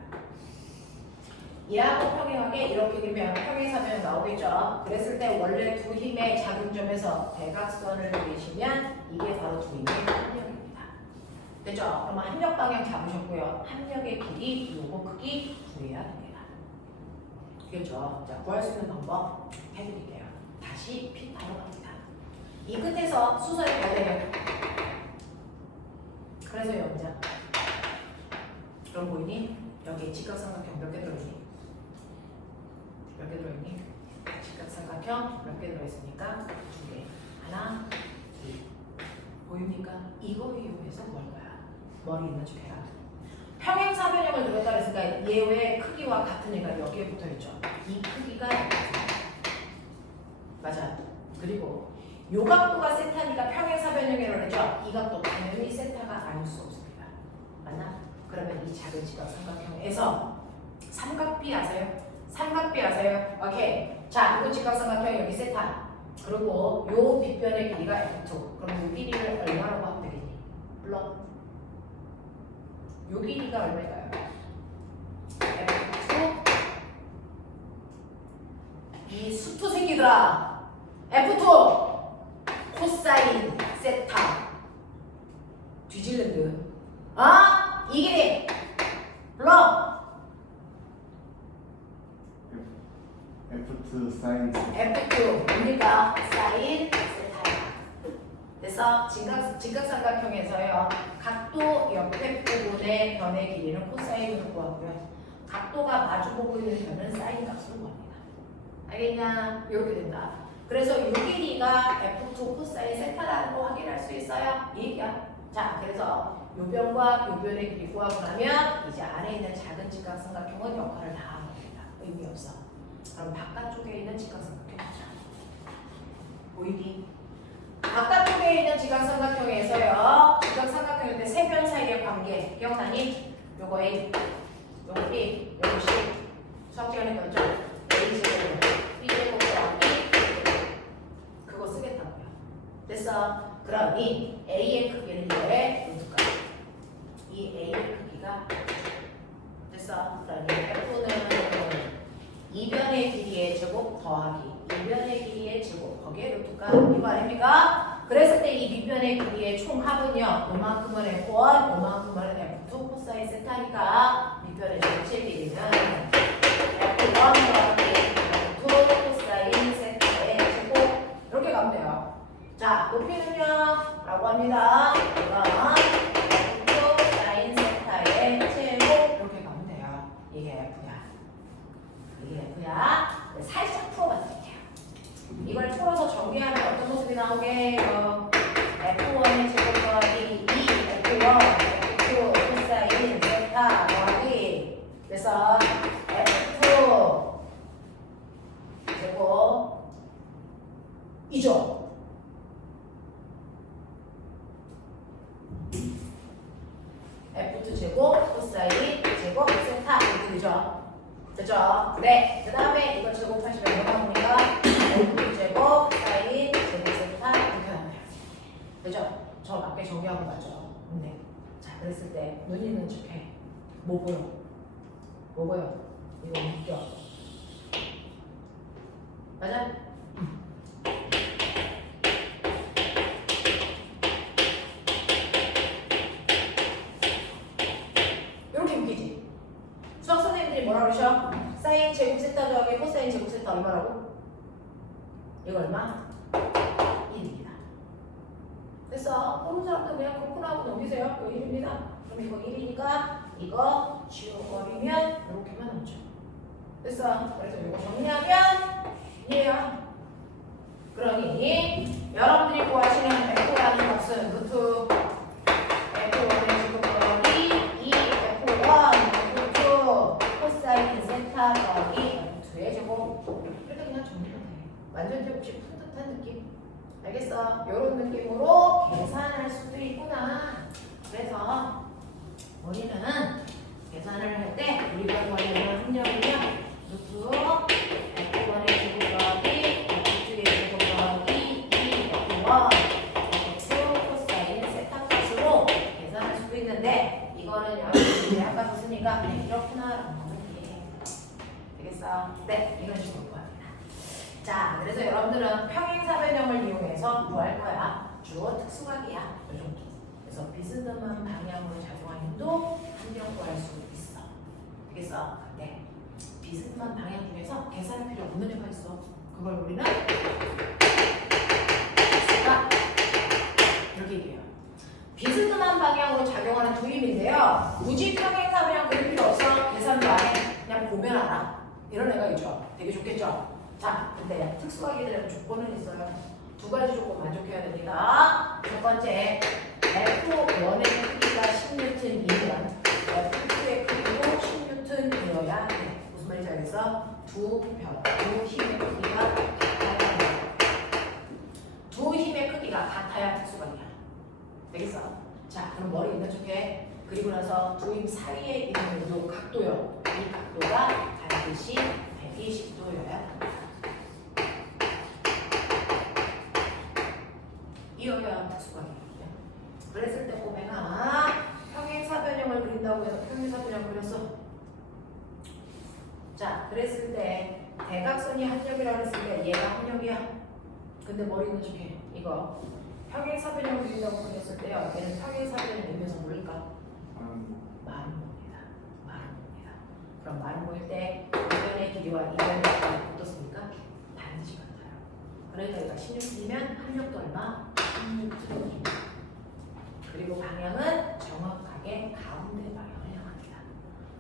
얘하고 평행하게 이렇게 그리면 평행사변형 나오겠죠. 그랬을 때 원래 두 힘의 작용점에서 대각선을 그리시면 이게 바로 두인의 합력입니다. 됐죠? 그러면 합력 방향 잡으셨고요. 합력의 길이 요거 크기 구해야 됩니다. 됐죠? 자, 구할 수 있는 방법 해드릴게요. 다시 핏하러 갑니다. 이 끝에서 수소의 거대력. 그래서 연장. 그럼 보이니? 여기 직각삼각형 몇 개 들어있니? 몇 개 들어있니? 직각삼각형 몇 개 들어있으니까 두 개. 하나, 둘. 보입니까? 이거 이용해서 뭘 거야? 머리 있는 쪽 해라. 평행사변형을 누렸다 그랬으니까 얘의 크기와 같은 애가 여기에 붙어 있죠. 이 크기가 맞아. 그리고 요 각도가 세타니까 평행사변형이라고 했죠. 이 각도 당연히 세타가 아닐 수 없습니다. 맞나? 그러면 이 작은 직각삼각형에서 삼각비 아세요? 삼각비 아세요? 오케이. 자, 이거 직각삼각형 여기 세타. 그리고 요 빗변의 길이가 F2. 그럼 요 길이를 얼마라고 하면 되겠니? 물론 요 길이가 얼마일까요? F2. 이 수투 생기더라. F2 코사인 세타 뒤질랜드. 아? 이 길이 불러. F2 사인 F2 뭡니까? 사인 세타야. 그래서 직각삼각형에서요. 각도 옆에 부분의 변의 길이는 코사인으로 구하고요. 각도가 마주보고 있는 변은 사인 값으로 구합니다. 알겠냐? 이렇게 된다. 그래서 이 길이가 F2 코사인 세타라는 거 확인할 수 있어요. 이 얘기야. 자, 그래서 요 변과 요 변의 길이 구하고 나면 이제 안에 있는 작은 직각삼각형은 역할을 다 하는 겁니다. 의미 없어. 그럼 바깥쪽에 있는 직각삼각형 보자. 보이니? 바깥쪽에 있는 직각삼각형에서요. 직각삼각형일 때 세 변 사이의 관계 기억나니? 요거 A, 요거 B, 요거 C. 수학 시간에 배웠죠? A 제곱, B 제곱 더하기 그거 쓰겠다고요. 됐어? 그럼 이 A의 크기는 이거의 루트가. 이 A의 크기가 됐어? 그러니 F는 이변의 길이의 제곱 더하기 이변의 길이의 제곱 거기에 루트가 이거 아닙니까? 그랬을 때 이 밑변의 길이의 총 합은요. 요만큼은 F1, 요만큼은 F2 코사인 세타니까 밑변의 전체 길이는 F1 더하기 F2 코사인 세타의 제곱 이렇게 가면 돼요. 자, 높이는요? 라고 합니다. 그럼 F2 사인 세타의 제곱 이렇게 가면 돼요. 이게 F야. 이게 F야. 살짝 풀어봐 드릴게요. 이걸 풀어서 정리하면 어떤 모습이 나오게요? F1의 제곱 더하기 2, F1, F2 코사인 세타 더하기 그래서 F2 제곱 이죠? F2 제곱 코사인 제곱 세타 이렇게 되죠? 됐죠? 네. 그 다음에 이걸 제곱하시면 뭐가 나옵니까? F2 제곱 사인 제곱 세타 이렇게 나와요. 되죠? 저 맞게 정리하고 맞죠? 네. 자, 그랬을 때 눈 있는 척 해. 뭐 보여? 뭐 보여? 이거 웃겨. 맞아? 이렇게 웃기지? 수학 선생님들이 뭐라 그러셔? 사인 제곱 세타 더하기 코사인 제곱 세타 얼마라고? 이거 얼마? 1입니다. 됐어. 모르는 사람들 그냥 그렇구나 하고 넘기세요. 이거 1입니다. 그럼 이거 1이니까 이거 지워버리면 이렇게만 남죠. 됐어. 그래서 이거 정리하면 얘야. 그러니 여러분들이 구하시는 F라는 값은 루트 F1의 제곱 더하기 2F1 F2 코사인 세타 더하기 F2의 제곱 이렇게 그냥 정리하면 돼. 완전 제곱식 푼 듯한 느낌. 알겠어? 이런 느낌으로 계산할 수도 있구나. 그래서 우리는 계산을 할 때 우리가 구하려는 합력이면 루트 F1의 제곱 더하기 F2의 제곱 더하기 2F1 F2 코사인 세타 값으로 계산할 수도 있는데 이거는 여러분들이 아까 썼으니까 그냥 이렇구나라는 거는 이해해. 되겠어? 네, 이런 식으로 구합니다. 자, 그래서 여러분들은 평행사변형을 이용해서 구할 거야. 주어 특수각이야. 이 정도. 그래서 비스듬한 방향으로 작용하는 힘도 한명 구할 수 있어. 알겠어? 네. 비스듬한 방향 중에서 계산할 필요 없는 애가 있어. 그걸 우리는 특수각 이렇게 얘기해요. 비스듬한 방향으로 작용하는 두 힘인데요. 굳이 평행사변형 그릴 필요 없어. 계산도 안 해. 그냥 보면 알아. 이런 애가 있죠. 되게 좋겠죠? 자, 근데 특수각이 되려면 조건은 있어요. 두 가지 조건 만족해야 됩니다. 첫 번째, F1의 크기가 10N이면 F2의 크기도 10N이어야 돼. 무슨 말인지 알겠어? 두 힘의 크기가 같아야 돼. 두 힘의 크기가 같아야 특수각이야. 되겠어? 자, 그럼 머리 있는 척해. 그리고 나서 두 힘 사이에 있는 이 각도요. 이 각도가 반드시 120도여야 합니다. 이어야 특수각이에요. 그랬을 때 꼬맹아 평행사변형을 그린다고 해서 평행사변형 그렸어. 자, 그랬을 때 대각선이 한력이라고 했을 때 얘가 한력이야. 근데 머리 있는 척해. 이거 평행사변형 그린다고 그렸을 때요. 얘는 평행사변형이면서 뭘까? 마름모입니다. 마름모입니다. 그럼 마름모일 때 이변의 길이와 이변의 길이가 어떻습니까? 반드시 같아요. 그러니까 얘가 16N이면 한력도 얼마? 16N. 그리고 방향은 정확하게 가운데 방향을 향합니다.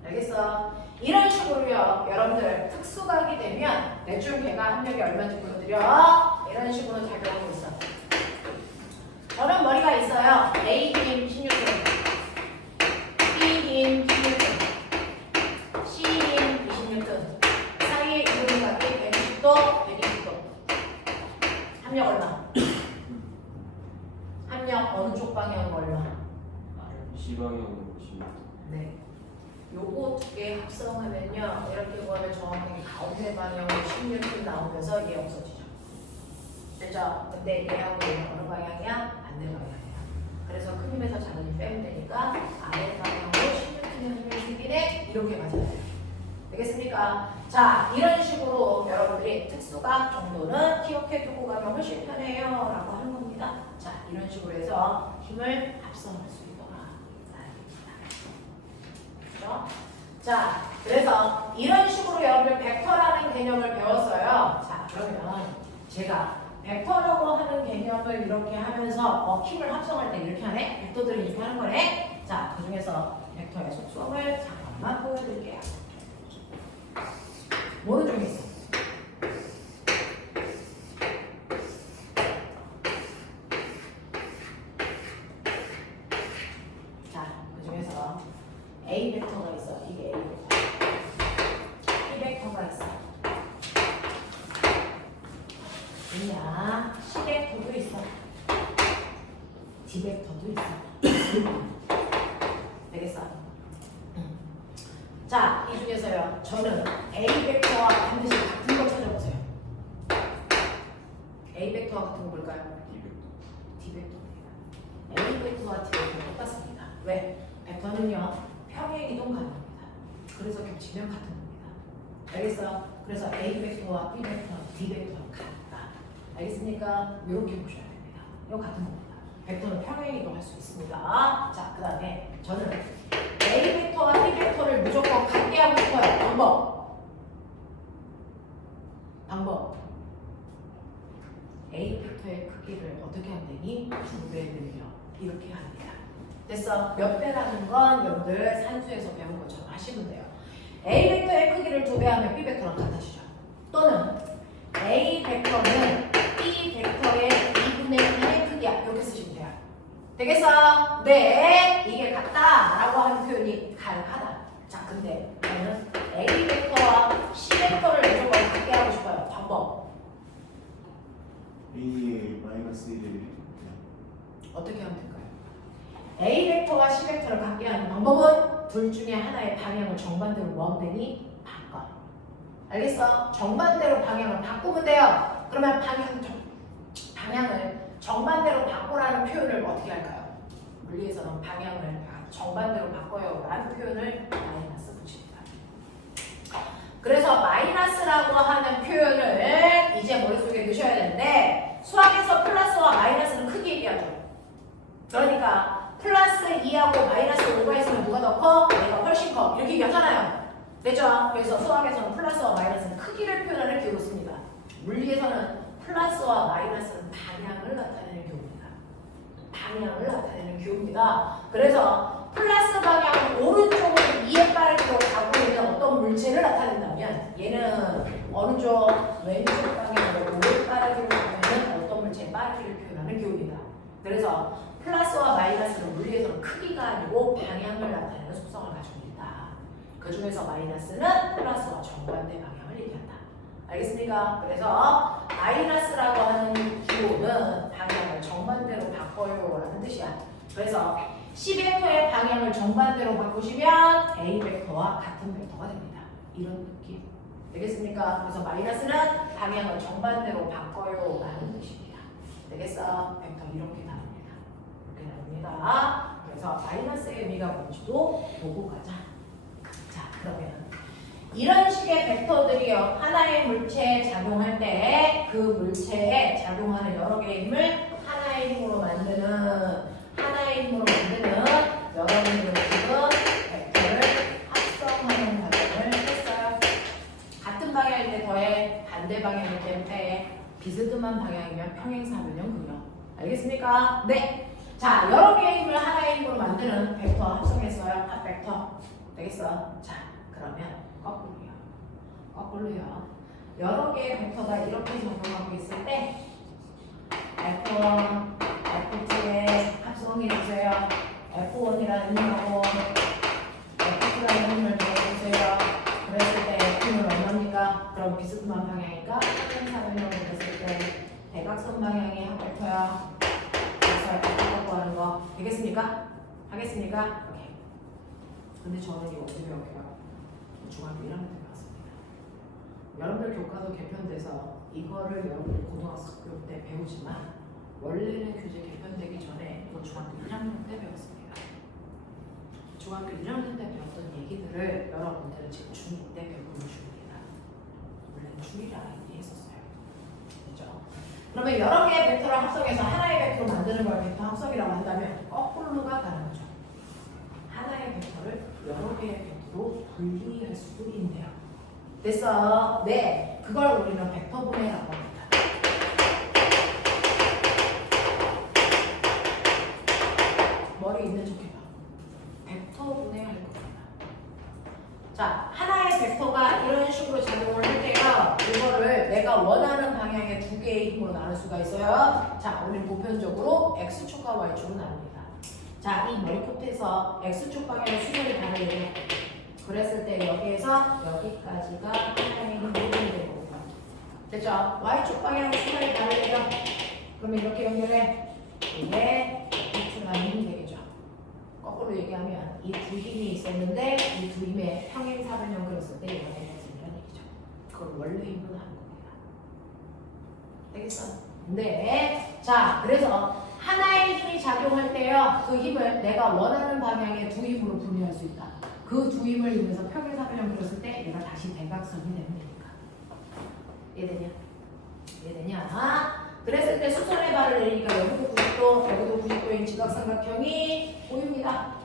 알겠어? 이런 식으로요. 여러분들 특수각이 되면 대충 걔가 한력이 얼마인지 보여드려. 이런 식으로 작용하고 있어. 저런 머리가 있어요. A 힘 16N, B 힘 16N, C 힘 20N. 사이의 이동의 각이 120도, 120도. 합력 얼마? 합력 어느 쪽 방향 얼마? C방향으로 보시면 네. 요거 두 개 합성하면요. 이렇게 보면 정확하게 가운데 방향으로 16분 나오면서 얘 없어지죠. 됐죠? 근데 얘하고 얘는 어느 방향이야? 반대 방향이야. 그래서 큰 힘에서 작은 힘 빼면 되니까 아래 방향으로 16분의 힘을 생기네. 이렇게 맞아야 돼요. 되겠습니까? 자, 이런 식으로 여러분들이 특수각 정도는 기억해두고 가면 훨씬 편해요. 라고 하는 겁니다. 자, 이런 식으로 해서 힘을 합성할 수 있도록 그렇죠? 자, 그래서 이런 식으로 여러분들 벡터라는 개념을 배웠어요. 자, 그러면 제가 벡터라고 하는 개념을 이렇게 하면서 힘을 합성할 때 이렇게 하네? 벡터들이 이렇게 하는 거네? 자, 그 중에서 벡터의 속성을 잠깐만 보여드릴게요. 뭐는 좀 있어? 자, 그 중에서 A 벡터가 있어. 이게 A 벡터. B 벡터가 있어. 아니야. C 벡터도 있어. D 벡터도 있어. 되겠어? 자, 이 중에서요. 저는 A 벡터와 반드시 같은 거 찾아보세요. A 벡터와 같은 거 뭘까요? D 벡터입니다. A 벡터와 D 벡터 똑같습니다. 왜? 벡터는요. 평행 이동 가능합니다. 그래서 겹치면 같은 겁니다. 알겠어요? 그래서 A 벡터와 B 벡터, D 벡터는 같다. 알겠습니까? 이렇게 보셔야 됩니다. 이거 같은 겁니다. 벡터는 평행 이동할 수 있습니다. 자, 그 다음에 저는 A 벡터와 B 벡터를 무조건 같게 하고 싶어요. 방법. A 벡터의 크기를 어떻게 하면 되니? 2배 늘려. 이렇게 합니다. 됐어? 몇 배라는 건 여러분들 산수에서 배운 것처럼 하시면 돼요. A 벡터의 크기를 2배 하면 B 벡터랑 같아지죠. 또는 A 벡터는 B 벡터의 2분의 1의 크기야. 이렇게 쓰시면 돼요. 되겠어? 네, 이게 같다라고 하는 표현이 가능하다. 자, 근데 저는 A 벡터와 C 벡터를 무조건 같게 하고 싶어요. 방법. A의 마이너스 1을 어떻게 하면 될까요? A 벡터와 C 벡터를 같게 하는 방법은 둘 중에 하나의 방향을 정반대로 뭐 하면 되니? 바꿔. 알겠어? 정반대로 방향을 바꾸면 돼요. 그러면 방향을 정반대로 바꾸라는 표현을 어떻게 할까요? 물리에서는 방향을 정반대로 바꿔요 라는 표현을 마이너스 붙입니다. 그래서 마이너스라고 하는 표현을 이제 머릿속에 넣으셔야 되는데 근데 수학에서 플러스와 마이너스는 크게 얘기하죠. 그러니까 플러스 2하고 마이너스 5가 있으면 누가 더 커? 얘가 훨씬 커. 이렇게 얘기하잖아요. 됐죠? 그래서 수학에서는 플러스와 마이너스는 크기를 표현하는 기호로 씁니다. 물리에서는 플러스와 마이너스는 방향을 나타내는 기호입니다. 방향을 나타내는 기호입니다. 그래서 플러스 방향은 오른쪽으로 2의 빠르기로 가고 있는 어떤 물체를 나타낸다면 얘는 어느 쪽? 왼쪽 방향으로 5의 빠르기로 가고 있는 어떤 물체의 빠르기를 표현하는 기호입니다. 그래서 플러스와 마이너스는 물리에서는 크기가 아니고 방향을 나타내는 속성을 가지고 있다. 그 중에서 마이너스는 플러스와 정반대 방향을 얘기한다. 알겠습니까? 그래서 마이너스라고 하는 기호는 방향을 정반대로 바꿔요 라는 뜻이야. 그래서 C벡터의 방향을 정반대로 바꾸시면 A 벡터와 같은 벡터가 됩니다. 이런 느낌. 되겠습니까? 그래서 마이너스는 방향을 정반대로 바꿔요 라는 뜻입니다. 되겠어? 벡터 이렇게 나옵니다. 이렇게 나옵니다. 그래서 마이너스의 의미가 뭔지도 보고 가자. 자, 그러면 이런 식의 벡터들이요. 하나의 물체에 작용할 때 그 물체에 작용하는 여러 개의 힘을 하나의 힘으로 만드는 여러분들은 지금 벡터를 합성하는 과정을 했어요. 같은 방향일 때 더해, 반대 방향일 때 빼, 비스듬한 방향이면 평행사변형 그려. 알겠습니까? 네. 자, 여러 개의 힘을 하나의 힘으로 만드는 벡터 합성했어요. 합벡터. 되겠어? 자, 그러면 거꾸로요. 여러 개의 벡터가 이렇게 작용하고 있을 때 F1, F2에 합성해주세요. F1이라는 힘하고 F2라는 힘을 넣어주세요. 그랬을 때 F는 얼마입니까? 그럼 비스듬한 방향이니까 평행사변형을 그랬을 때 대각선 방향이 합벡터야. 그래서 F1고 하는 거 되겠습니까? 하겠습니까? 오케이. 근데 저는 이거 어떻게 배웠어요? 중학교 1학년 때 배웠습니다. 여러분들 교과서 개편돼서 이거를 여러분들 고등학교 때 배우지만 원래는 교재 개편되기 전에 이거 중학교 1학년 때 배웠습니다. 중학교 1학년 때 배웠던 얘기들을 여러분들은 지금 중2 때 배우는 중입니다. 원래는 중1이 했었어요. 그죠? 그러면 여러 개의 벡터를 합성해서 하나의 벡터로 만드는 걸 벡터 합성이라고 한다면 거꾸로가 가는 거죠. 하나의 벡터를 여러 개의 벡터로 분리할 수도 있네요. 됐어? 네. 그걸 우리는 벡터 분해라고 합니다. 머리 있는 척 해봐. 벡터 분해할 겁니다. 자, 하나의 벡터가 이런 식으로 작용을 할 때요. 이거를 내가 원하는 방향의 두 개의 힘으로 나눌 수가 있어요. 자, 우리는 보편적으로 X축과 Y축으로 나눕니다. 자, 이 머리 끝에서 X축 방향의 수열이 다르게 그랬을 때 여기에서 여기까지가 하나의 힘이 되는 거고요. 됐죠? Y축 방향의 수열이 다르게요. 그러면 이렇게 연결해. 이게 X축라는 힘이 되겠죠. 거꾸로 얘기하면 이 두 힘이 있었는데 이 두 힘의 평행사변형 그렸을 때 얘가 되겠습니다는 얘기죠. 그걸 원래 힘으로 하는 겁니다. 되겠어? 네. 자, 그래서 하나의 힘이 작용할 때요. 그 힘을 내가 원하는 방향의 두 힘으로 분리할 수 있다. 그 두 힘을 이용해서 평행사변형 그렸을 때 얘가 다시 대각선이 되는 거니까. 이해되냐? 이해되냐? 그랬을 때 수선의 발을 내리니까 여기도 90도, 여기도 90도인 지각삼각형이 보입니다.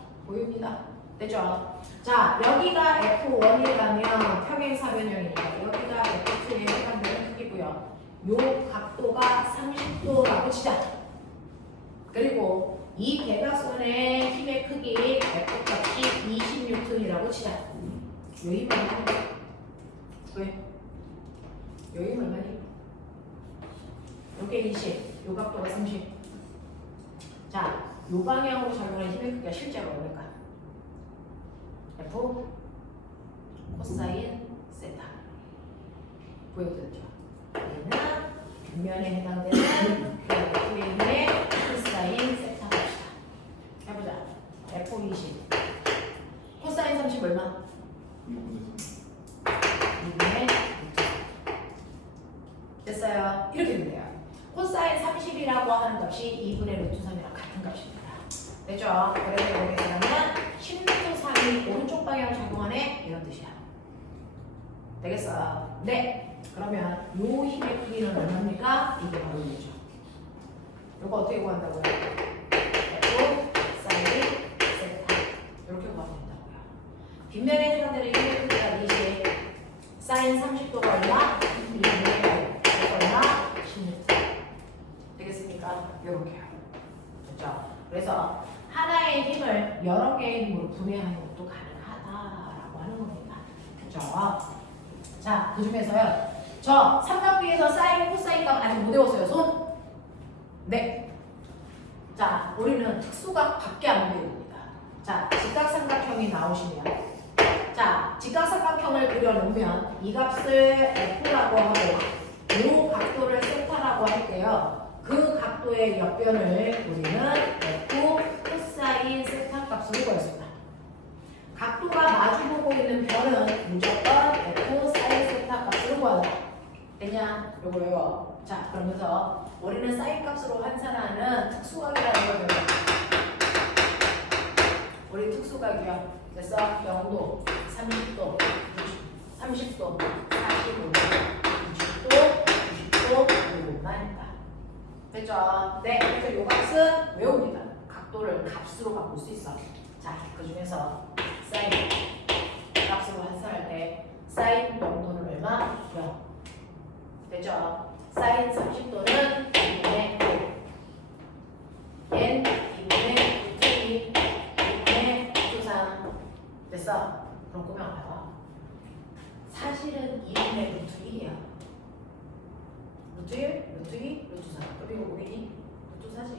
됐죠? 자, 여기가 F1이라면 평행사변형이니까 여기가 F2에 해당되는 크기고요. 요 각도가 30도라고 치자. 그리고 이 대각선의 힘의 크기 F값이 20N이라고 치자. 요 힘은 얼마니? 왜? 요 힘은 얼마니? 요게 20, 요 각도가 30. 자, 요 방향으로 작용하는 힘의 크기가 실제로 얼마일까? F 코사인 세타. 보여드렸죠? 얘는 뒷면에 해당되는 그 F의 힘의 코사인 세타 값이다. 해보자. F20 코사인 30 얼마? 2분의 6. 됐어요? 이렇게 된대요. 코사인 30이라고 하는 값이 2분의 루트 3이랑 같은 값입니다. 됐죠? 그래서 여기서는 10루트 3이 오른쪽 방향을 작용하네? 이런 뜻이야. 되겠어? 네. 그러면 요 힘의 크기는 얼마입니까? 이게 바로 이거죠. 이거 어떻게 구한다고요? F 사인 세타 이렇게 구하면 된다고요. 빗면의 사람들이 1분의 20 사인 30도가 얼마? 1분의 100 얼마? 16도 되겠습니까? 이렇게요. 됐죠? 그래서 하나의 힘을 여러 개의 힘으로 분해하는 것도 가능하다라고 하는 겁니다. 그렇죠? 자, 그 중에서요. 저 삼각비에서 사인, 코사인 값 아직 못 외웠어요. 손? 네. 자, 우리는 특수각밖에 안 배웁니다. 자, 직각삼각형이 나오시면 자, 직각삼각형을 그려놓으면 이 값을 F라고 하고 이 각도를 세타라고 할게요. 그 각도의 옆변을 우리는 F 코사인 세타 값으로 구했습니다. 각도가 마주보고 있는 변은 무조건 F 사인 세타 값으로 구하자. 됐냐? 요거 외워. 자, 그러면서 우리는 사인 값으로 환산하는 특수각이라는 걸 배워요. 우리 특수각이요. 됐어? 0도, 30도, 30도, 45도, 60도, 90도, 90도나니까. 됐죠? 네, 그래서 요 값은 외웁니다. 각도를 값으로 바꿀 수 있어. 자, 그 중에서 사인 값으로 환산할 때 사인 0도는 얼마? 0. 됐죠? 사인 30도는 2분의 1. 얜 2분의 2, 2분의 2, 됐어? 그럼 꾸며 봐봐. 사실은 2분의 루트 1이야. 루트 1, 루트 2, 루트 4. 그리고 우리 루트 4지.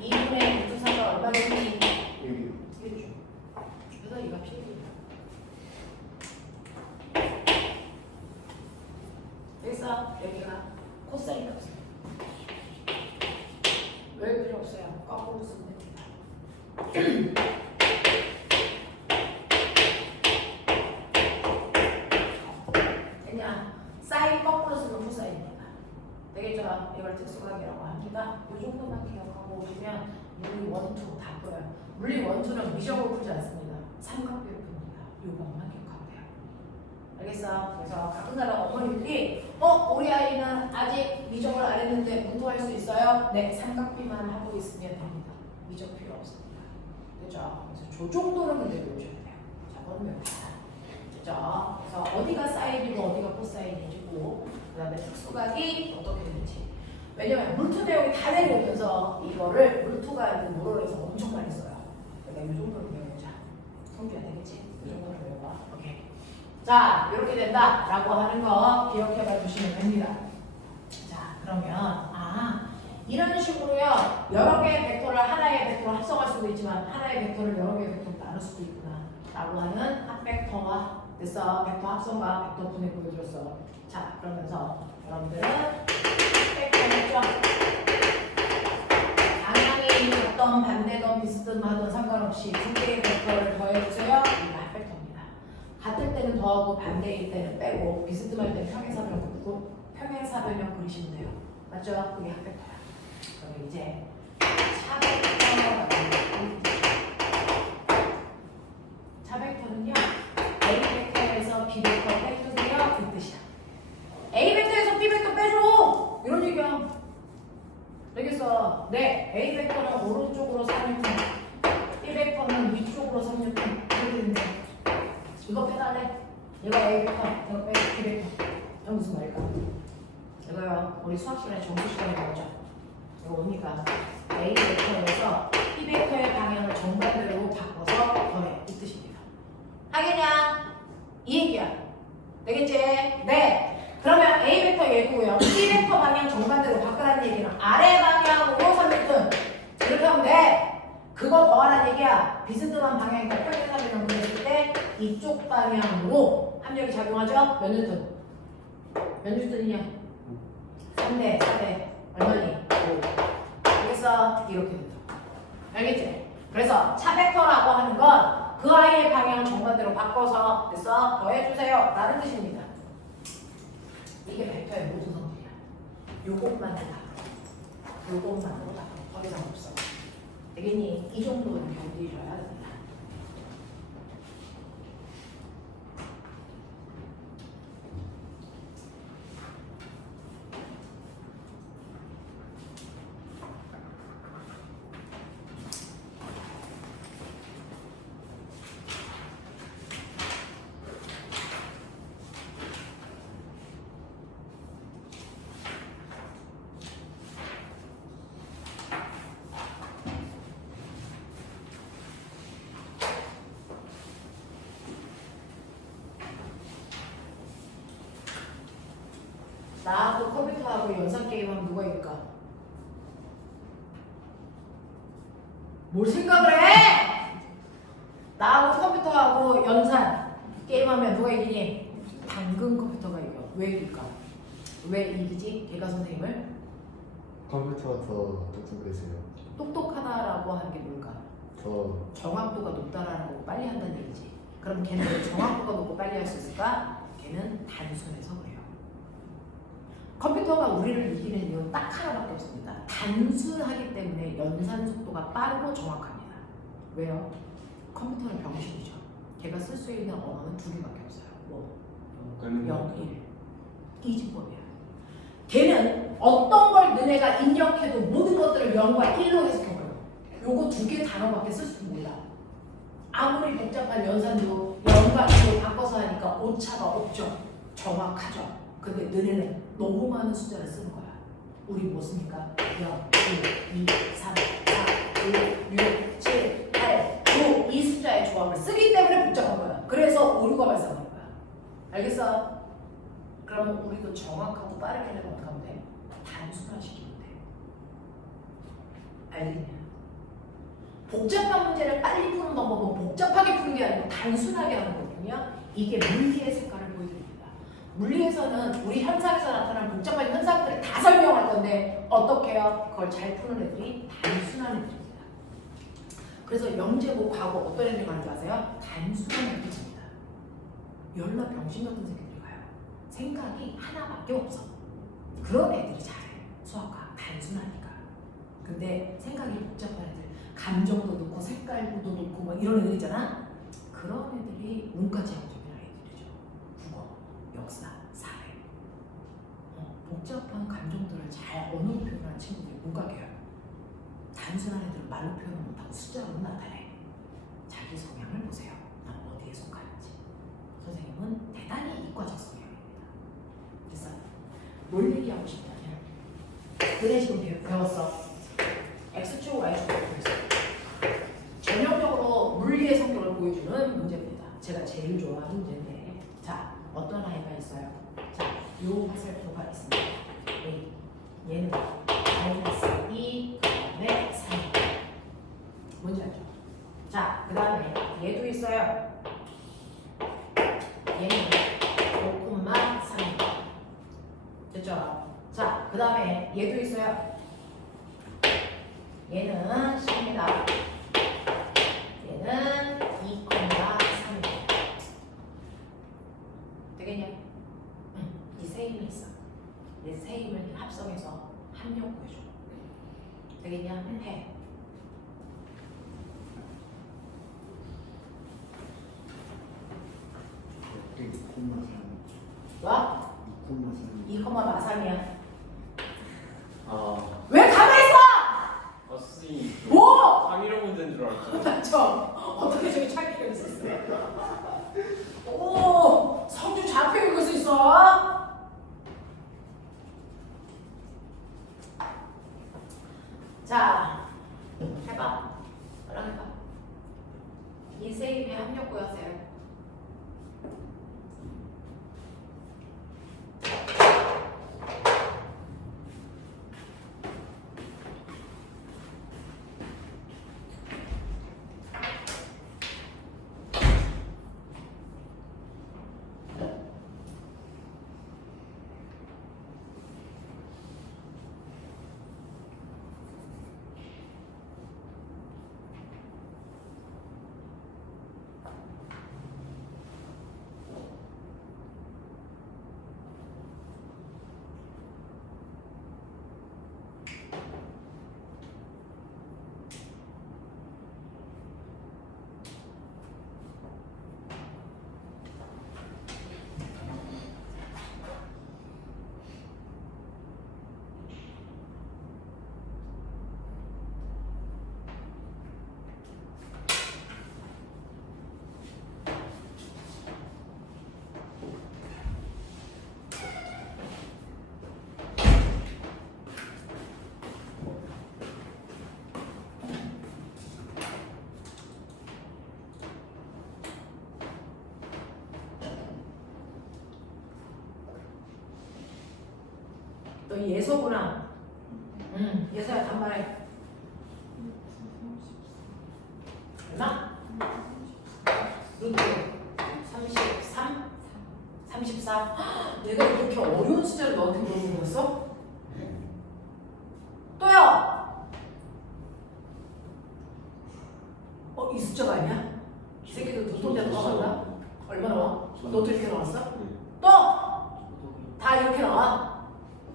2분의 루트 4가 얼마 되니? 1주. 그래서 이가 필요해. 여기서 여기가 코사인 값이에요. 왜 필요 없어요? 거꾸로 쓰면 됩니다. 그냥 사인 거꾸로 쓰면 코사인입니다. 되겠죠? 이걸 특수각이라고 합니다. 이 정도만 기억하고 오시면 물리 1, 2 다 풀어요. 물리 1, 2는 미적으로 풀지 않습니다. 삼각비를 풉니다. 이것만 기억하면 돼요. 알겠어? 그래서 가끔가다 어머니들이 우리 아이는 아직 미적을 안 했는데 문토할 수 있어요? 네, 삼각비만 하고 있으면 됩니다. 미적 필요 없습니다. 그죠? 그래서 저 정도는 근데 외우셔야 돼요. 자, 그건 외우시다. 그죠? 그래서 어디가 사인이고 어디가 코사인이고 그 다음에 특수각이 어떻게 되는지. 왜냐면 물투 내용이 다 내려오면서 이거를 물투가 있는 모럴에서 엄청 많이 써요. 그러니까 이 정도는 외우자. 성규야 되겠지? 이 정도는 외워봐. 오케이. 자, 이렇게 된다라고 하는 거 기억해봐 주시면 됩니다. 자, 그러면 이런 식으로요. 여러 개의 벡터를 하나의 벡터로 합성할 수도 있지만 하나의 벡터를 여러 개의 벡터로 나눌 수도 있구나 라고 하는 합벡터와 됐어. 벡터 합성과 벡터 분해 보여줬어. 자, 그러면서 여러분들은 벡터겠죠? 방향이 어떤 반대든 비슷든 하든 상관없이 두 개의 벡터를 더해주세요. 이거 합벡터입니다. 같을 때는 더하고 반대일 때는 빼고 비스듬할 때는 평행사변형 긋고 평행사변형 그리시면 돼요. 맞죠? 그게 합벡터야. 그럼 이제 차벡터가 차벡터는요. A 벡터에서 B 벡터 빼주세요. 그 뜻이야. A 벡터에서 B 벡터 빼줘. 이런 얘기야. 되겠어? 네. A 벡터는 오른쪽으로 3유턴, B 벡터는 위쪽으로 3유턴. 이렇게 된대. 이거 빼달래. 이거 A 벡터, 이거 빼 B 벡터. 이거 무슨 말일까? 이거요. 우리 수학 시간에 정수 시간에 나오죠. 이거 뭡니까? A 벡터에서 B 벡터의 방향을 정반대로 바꿔서 더해. 이 뜻입니다. 하겠냐? 이 얘기야. 되겠지? 네. 그러면 A 벡터 얘고요. B 벡터 방향 정반대로 바꾸라는 얘기는 아래 방향으로 3유턴. 이렇게 하면 돼. 그거 더하라는 얘기야. 비스듬한 방향이니까 평행사변형 그렸을 때 이쪽 방향으로 합력이 작용하죠? 몇 뉴턴? 몇 뉴턴이냐? 3대, 4대. 얼마니? 5. 그래서 이렇게 된다. 알겠지? 그래서 차벡터라고 하는 건 그 아이의 방향 정반대로 바꿔서 됐어? 더해주세요. 라는 뜻입니다. 이게 벡터의 모든 성질이야. 요것만 다. 요것만으로 다. 더 이상 없어. 되겠니? 이 정도는 견디셔야 됩니다. 컴퓨터하고 연산 게임하면 누가 이길까? 뭘 생각을 해? 나하고 컴퓨터하고 연산 게임하면 누가 이기니? 당근 컴퓨터가 이겨. 왜 이길까? 왜 이기지? 걔가 선생님을 컴퓨터가 더 똑똑해서요. 똑똑하다라고 하는 게 뭘까? 더 정확도가 높다라는 거 빨리 한다는 얘기지. 그럼 걔는 왜 정확도가 높고 빨리 할 수 있을까? 걔는 단순해서 그래요. 컴퓨터가 우리를 이기는 이유는 딱 하나밖에 없습니다. 단순하기 때문에 연산 속도가 빠르고 정확합니다. 왜요? 컴퓨터는 병신이죠. 걔가 쓸 수 있는 언어는 두 개밖에 없어요. 뭐? 0, 1. 이진법이야. 걔는 어떤 걸 너네가 입력해도 모든 것들을 0과 1로 해석해버려. 요거 두 개 단어밖에 쓸 수 몰라. 아무리 복잡한 연산도 0과 1로 바꿔서 하니까 오차가 없죠. 정확하죠. 근데 너네는 너무 많은 숫자를 쓰는 거야. 우리 뭐 씁니까? 0, 1, 2, 3, 4, 5, 6, 7, 8, 9 이 숫자의 조합을 쓰기 때문에 복잡한 거야. 그래서 오류가 발생하는 거야. 알겠어? 그러면 우리도 정확하고 빠르게 하려면 어떻게 하면 돼? 단순화시키면 돼. 알겠냐? 복잡한 문제를 빨리 푸는 방법은 복잡하게 푸는 게 아니고 단순하게 하는 거거든요. 이게 물리의 색깔을 보여드립니다. 물리에서는 우리 현상에서 나타나는 복잡한 현상들을 다 설명할 건데 어떻게 해요? 그걸 잘 푸는 애들이 단순한 애들입니다. 그래서 영재고 과거 어떤 애들이 많은 줄 아세요? 단순한 애들입니다. 열나 병신 같은 새끼들이 가요. 생각이 하나밖에 없어. 그런 애들이 잘해. 수학과 단순하니까. 근데 생각이 복잡한 애들, 감정도 넣고 색깔도 넣고 막 이런 애들 있잖아. 그런 애들이 문과 지향적인 아이들이죠. 국어, 역사, 사회. 복잡한 감정들을 잘 언어로 표현하는 친구들이 문과 계열. 단순한 애들은 말로 표현을 못하고 숫자로 나타내. 자기 성향을 보세요. 난 어디에 속하는지. 선생님은 대단히 이과적 성향입니다. 그래서 뭘 얘기하고 싶냐면 너네 지금 배웠어. X축, Y축 배웠어. 전형적으로 물리의 성격을 보여주는 문제입니다. 제가 제일 좋아하는 문제인데 자, 어떤 아이가 있어요? 자, 요 화살표가 있습니다. A. 얘는 마이너스 2, 그 다음에 3. 뭔지 알죠? 자, 그 다음에 얘도 있어요. 얘는 5,3. 됐죠? 자, 그 다음에 얘도 있어요. 얘는 10입니다. 얘는 2,3입니다. 되겠냐? 이 세 힘이 있어. 이 세 힘을 합성해서 합력 구해줘. 되겠냐? 해. 와? 2,3이야. 아, 왜 가만히 있어? 선생님. 뭐? 3일호 문제인 줄 알았죠. 맞죠? 어떻게 저기 찾기가 있었어요? 오, 성주 좌표 읽을 수 있어? 자, 해봐. 너랑 해봐. 이 세임의 합력 구하세요. 너 예서구나. 예서야 단말해. 얼마? 루트 33? 34? 내가 이렇게 어려운 숫자를 너한테 물어본 거였어? 또요! 이 숫자가 아니야? 이 새끼들 눈동자 나왔나? 얼마 나와? 너도 이렇게 나왔어? 또! 다 이렇게 나와?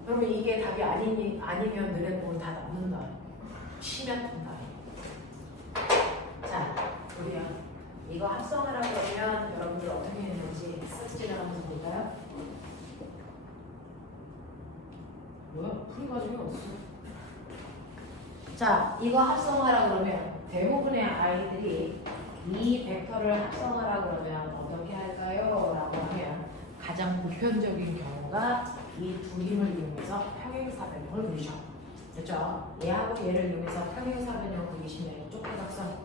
그러면 이게 답이 아니면 너네 보면 다 남는다. 치면 된다. 자, 우리요. 이거 합성하라고 그러면 여러분들 어떻게 했는지 쓱 지나가면서 볼까요? 뭐야? 풀이 과정이 없어. 자, 이거 합성하라고 그러면 대부분의 아이들이 이 벡터를 합성하라고 그러면 어떻게 할까요? 라고 하면 가장 보편적인 경우가 이 두 힘을 이용해서 평행사변형을 그리죠. 그렇죠? 얘하고 얘를 이용해서 평행사변형을 그리시면 이쪽 대각선,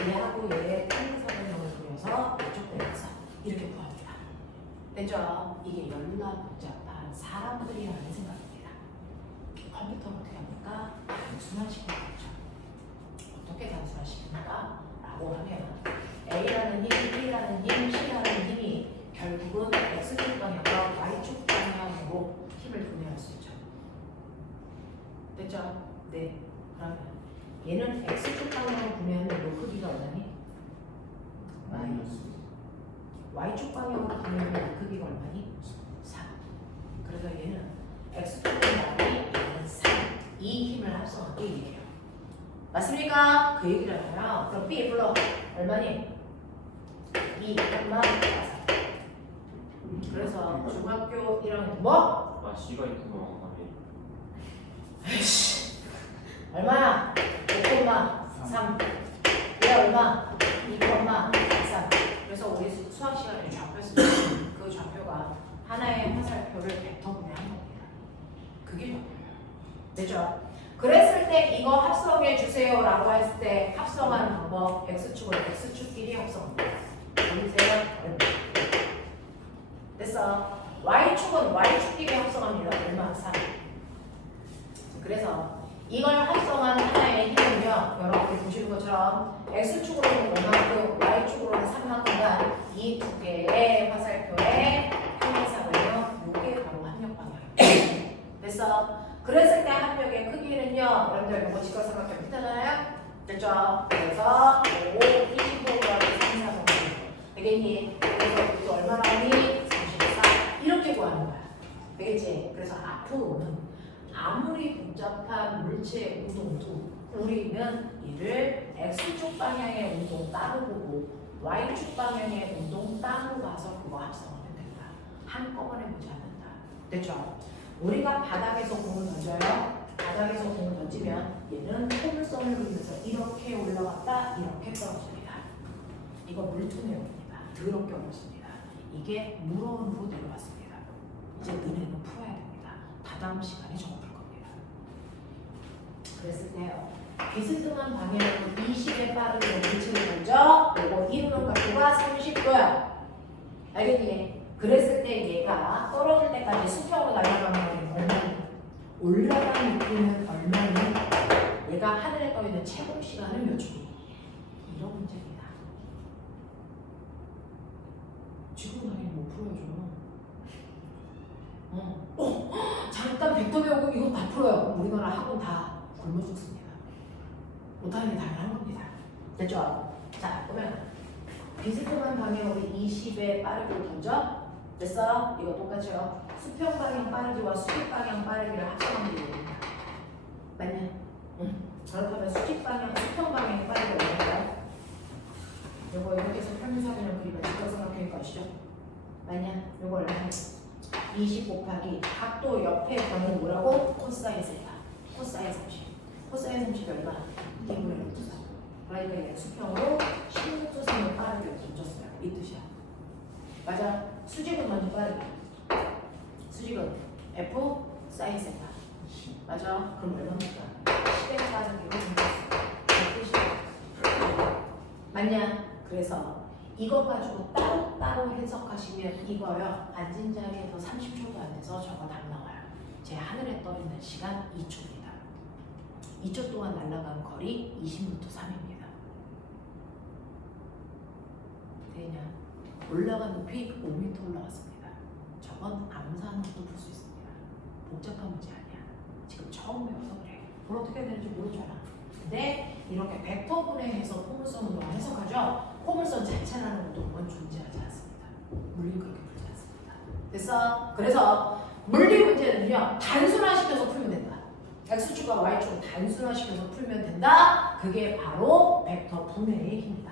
얘하고 얘의 평행사변형을 그려서 이쪽 대각선 이렇게 구합니다. 됐죠? 이게 열나 복잡한 사람들이라는 생각입니다. 컴퓨터를 어떻게 합니까? 단순화시켜야죠. 어떻게 단순화시킵니까? 라고 하면 A라는 힘, B라는 힘, C라는 힘이 결국은 X축 방향과 Y축 방향으로 힘을 분해할 수 있죠. 됐죠? 네. 그러면 얘는 X축 방향으로 분해하면 요 크기가 얼마니? Y축 방향으로 분해하면 요 크기가 얼마니? 3. 그래서 얘는 X축 방향이 얘는 3. 이 힘을 합성한 게 얘기해요. 맞습니까? 그 얘기잖아요. 그럼 B 불러. 얼마니? 2, 3. 그래서 중학교 1학년 뭐? 아 C가 있구나. 에이씨. 얼마야? 5,3. 얘 얼마? 2,3. 그래서 우리 수학 시간에 좌표 쓰면 그 좌표가 하나의 화살표를 벡터 분해한 겁니다. 그게 좌표예요. 되죠? 그랬을 때 이거 합성해 주세요 라고 했을 때 합성하는 방법 X축으로 X축끼리 합성합니다. 보이세요? 됐어. Y축은 Y축끼리 합성합니다. 얼마? 3. 그래서 이걸 합성한 하나의 힘은요. 여러분들 보시는 것처럼 X축으로는 5만큼 Y축으로는 3만큼간 이 두 개의 화살표의 평행사고요. 요게 바로 합력 방향이에요. 됐어. 그랬을 때 합력의 크기는요. 여러분들 이거 직각삼각형 피타잖아요. 됐죠? 그래서 5, 25가 3, 4 정도 되겠니? 그래서 이거 얼마나 하니? 34 이렇게 구하는 거야. 되겠지? 그래서 앞으로는 아무리 복잡한 물체의 운동도 우리는 이를 X축 방향의 운동 따로 보고 Y축 방향의 운동 따로 봐서 그거 합성하면 된다. 한꺼번에 보지 않는다. 됐죠? 우리가 바닥에서 공을 던져요. 바닥에서 공을 던지면 얘는 포물선을 그리면서 이렇게 올라갔다 이렇게 떨어집니다. 이거 물투 내용입니다. 더럽게 어렵습니다. 이게 물어으로 내려왔습니다. 이제 은혜는 풀어야 됩니다. 다다음 시간에 적어볼 겁니다. 그랬을 때요. 비스듬한 방향으로 20에 빠르게 물체를 던져 요거 이루는 각도가 30도야. 알겠니? 그랬을 때 얘가 떨어질 때까지 수평으로 날아가면 얼마니? 올라간 느낌은 얼마니? 얘가 하늘에 떠있는 채공 시간은 몇 초니? 이런 문제입니다. 지금 당연히 못 풀어줘. 잠깐 벡터 배우고 이거 다 풀어요. 우리나라 학원 다 굶어 죽습니다. 못하는 게 당연한 겁니다. 됐죠? 자, 보면 비스듬한 방향으로 20에 빠르기로 던져. 됐어? 이거 똑같죠? 수평 방향 빠르기와 수직 방향 빠르기를 합성하면 됩니다. 맞냐? 응. 그렇다면 수직 방향, 수평 방향 빠르기가 얼마일까요? 요거 이렇게 해서 평행사변형 그리면 직각삼각형일 것이죠? 맞냐? 요거 얼마냐? 20 곱하기 각도 옆에 변은 뭐라고? 코사인 세타. 코사인 30. 코사인 30이 얼마? 2분의 루트 4. 그러니까 얘는 수평으로 16도 3을 빠르게 던졌어요. 이 뜻이야. 맞아. 수직은 먼저 빠르게. 수직은 F 사인 세타. 맞아. 그럼 얼마입니까? 10에 빠르기로 던졌어요. 이 뜻이야. 맞냐? 그래서 이거 가지고 따로 해석하시면 이거요. 앉은 자리에서 30초도 안 돼서 저거 답 나와요. 제 하늘에 떠 있는 시간 2초입니다. 2초 동안 날아간 거리 20m 3입니다. 되냐? 올라간 높이 5m 올라갔습니다. 저건 암산으로도 볼 수 있습니다. 복잡한 문제 아니야. 지금 처음 배워서 그래. 뭘 어떻게 해야 되는지 모르잖아. 근데 이렇게 벡터 분해해서 포물선 운동을 해석하죠. 포물선 자체라는 운동은 존재하지 않습니다. 물리는 그렇게 풀지 않습니다. 됐어? 그래서 물리 문제는요. 단순화시켜서 풀면 된다. X축과 Y축을 단순화시켜서 풀면 된다. 그게 바로 벡터 분해의 힘이다.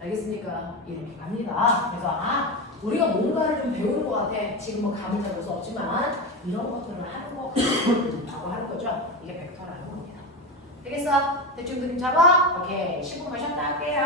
알겠습니까? 이렇게 갑니다. 그래서 우리가 뭔가를 좀 배우는 것 같아. 지금 뭐 감을 잡을 수 없지만 이런 것들을 하는 거 라고 하는 거죠. 이게 벡터라는 겁니다. 되겠어? 대충 그림 잡아? 오케이. 10분만 쉬었다 할게요.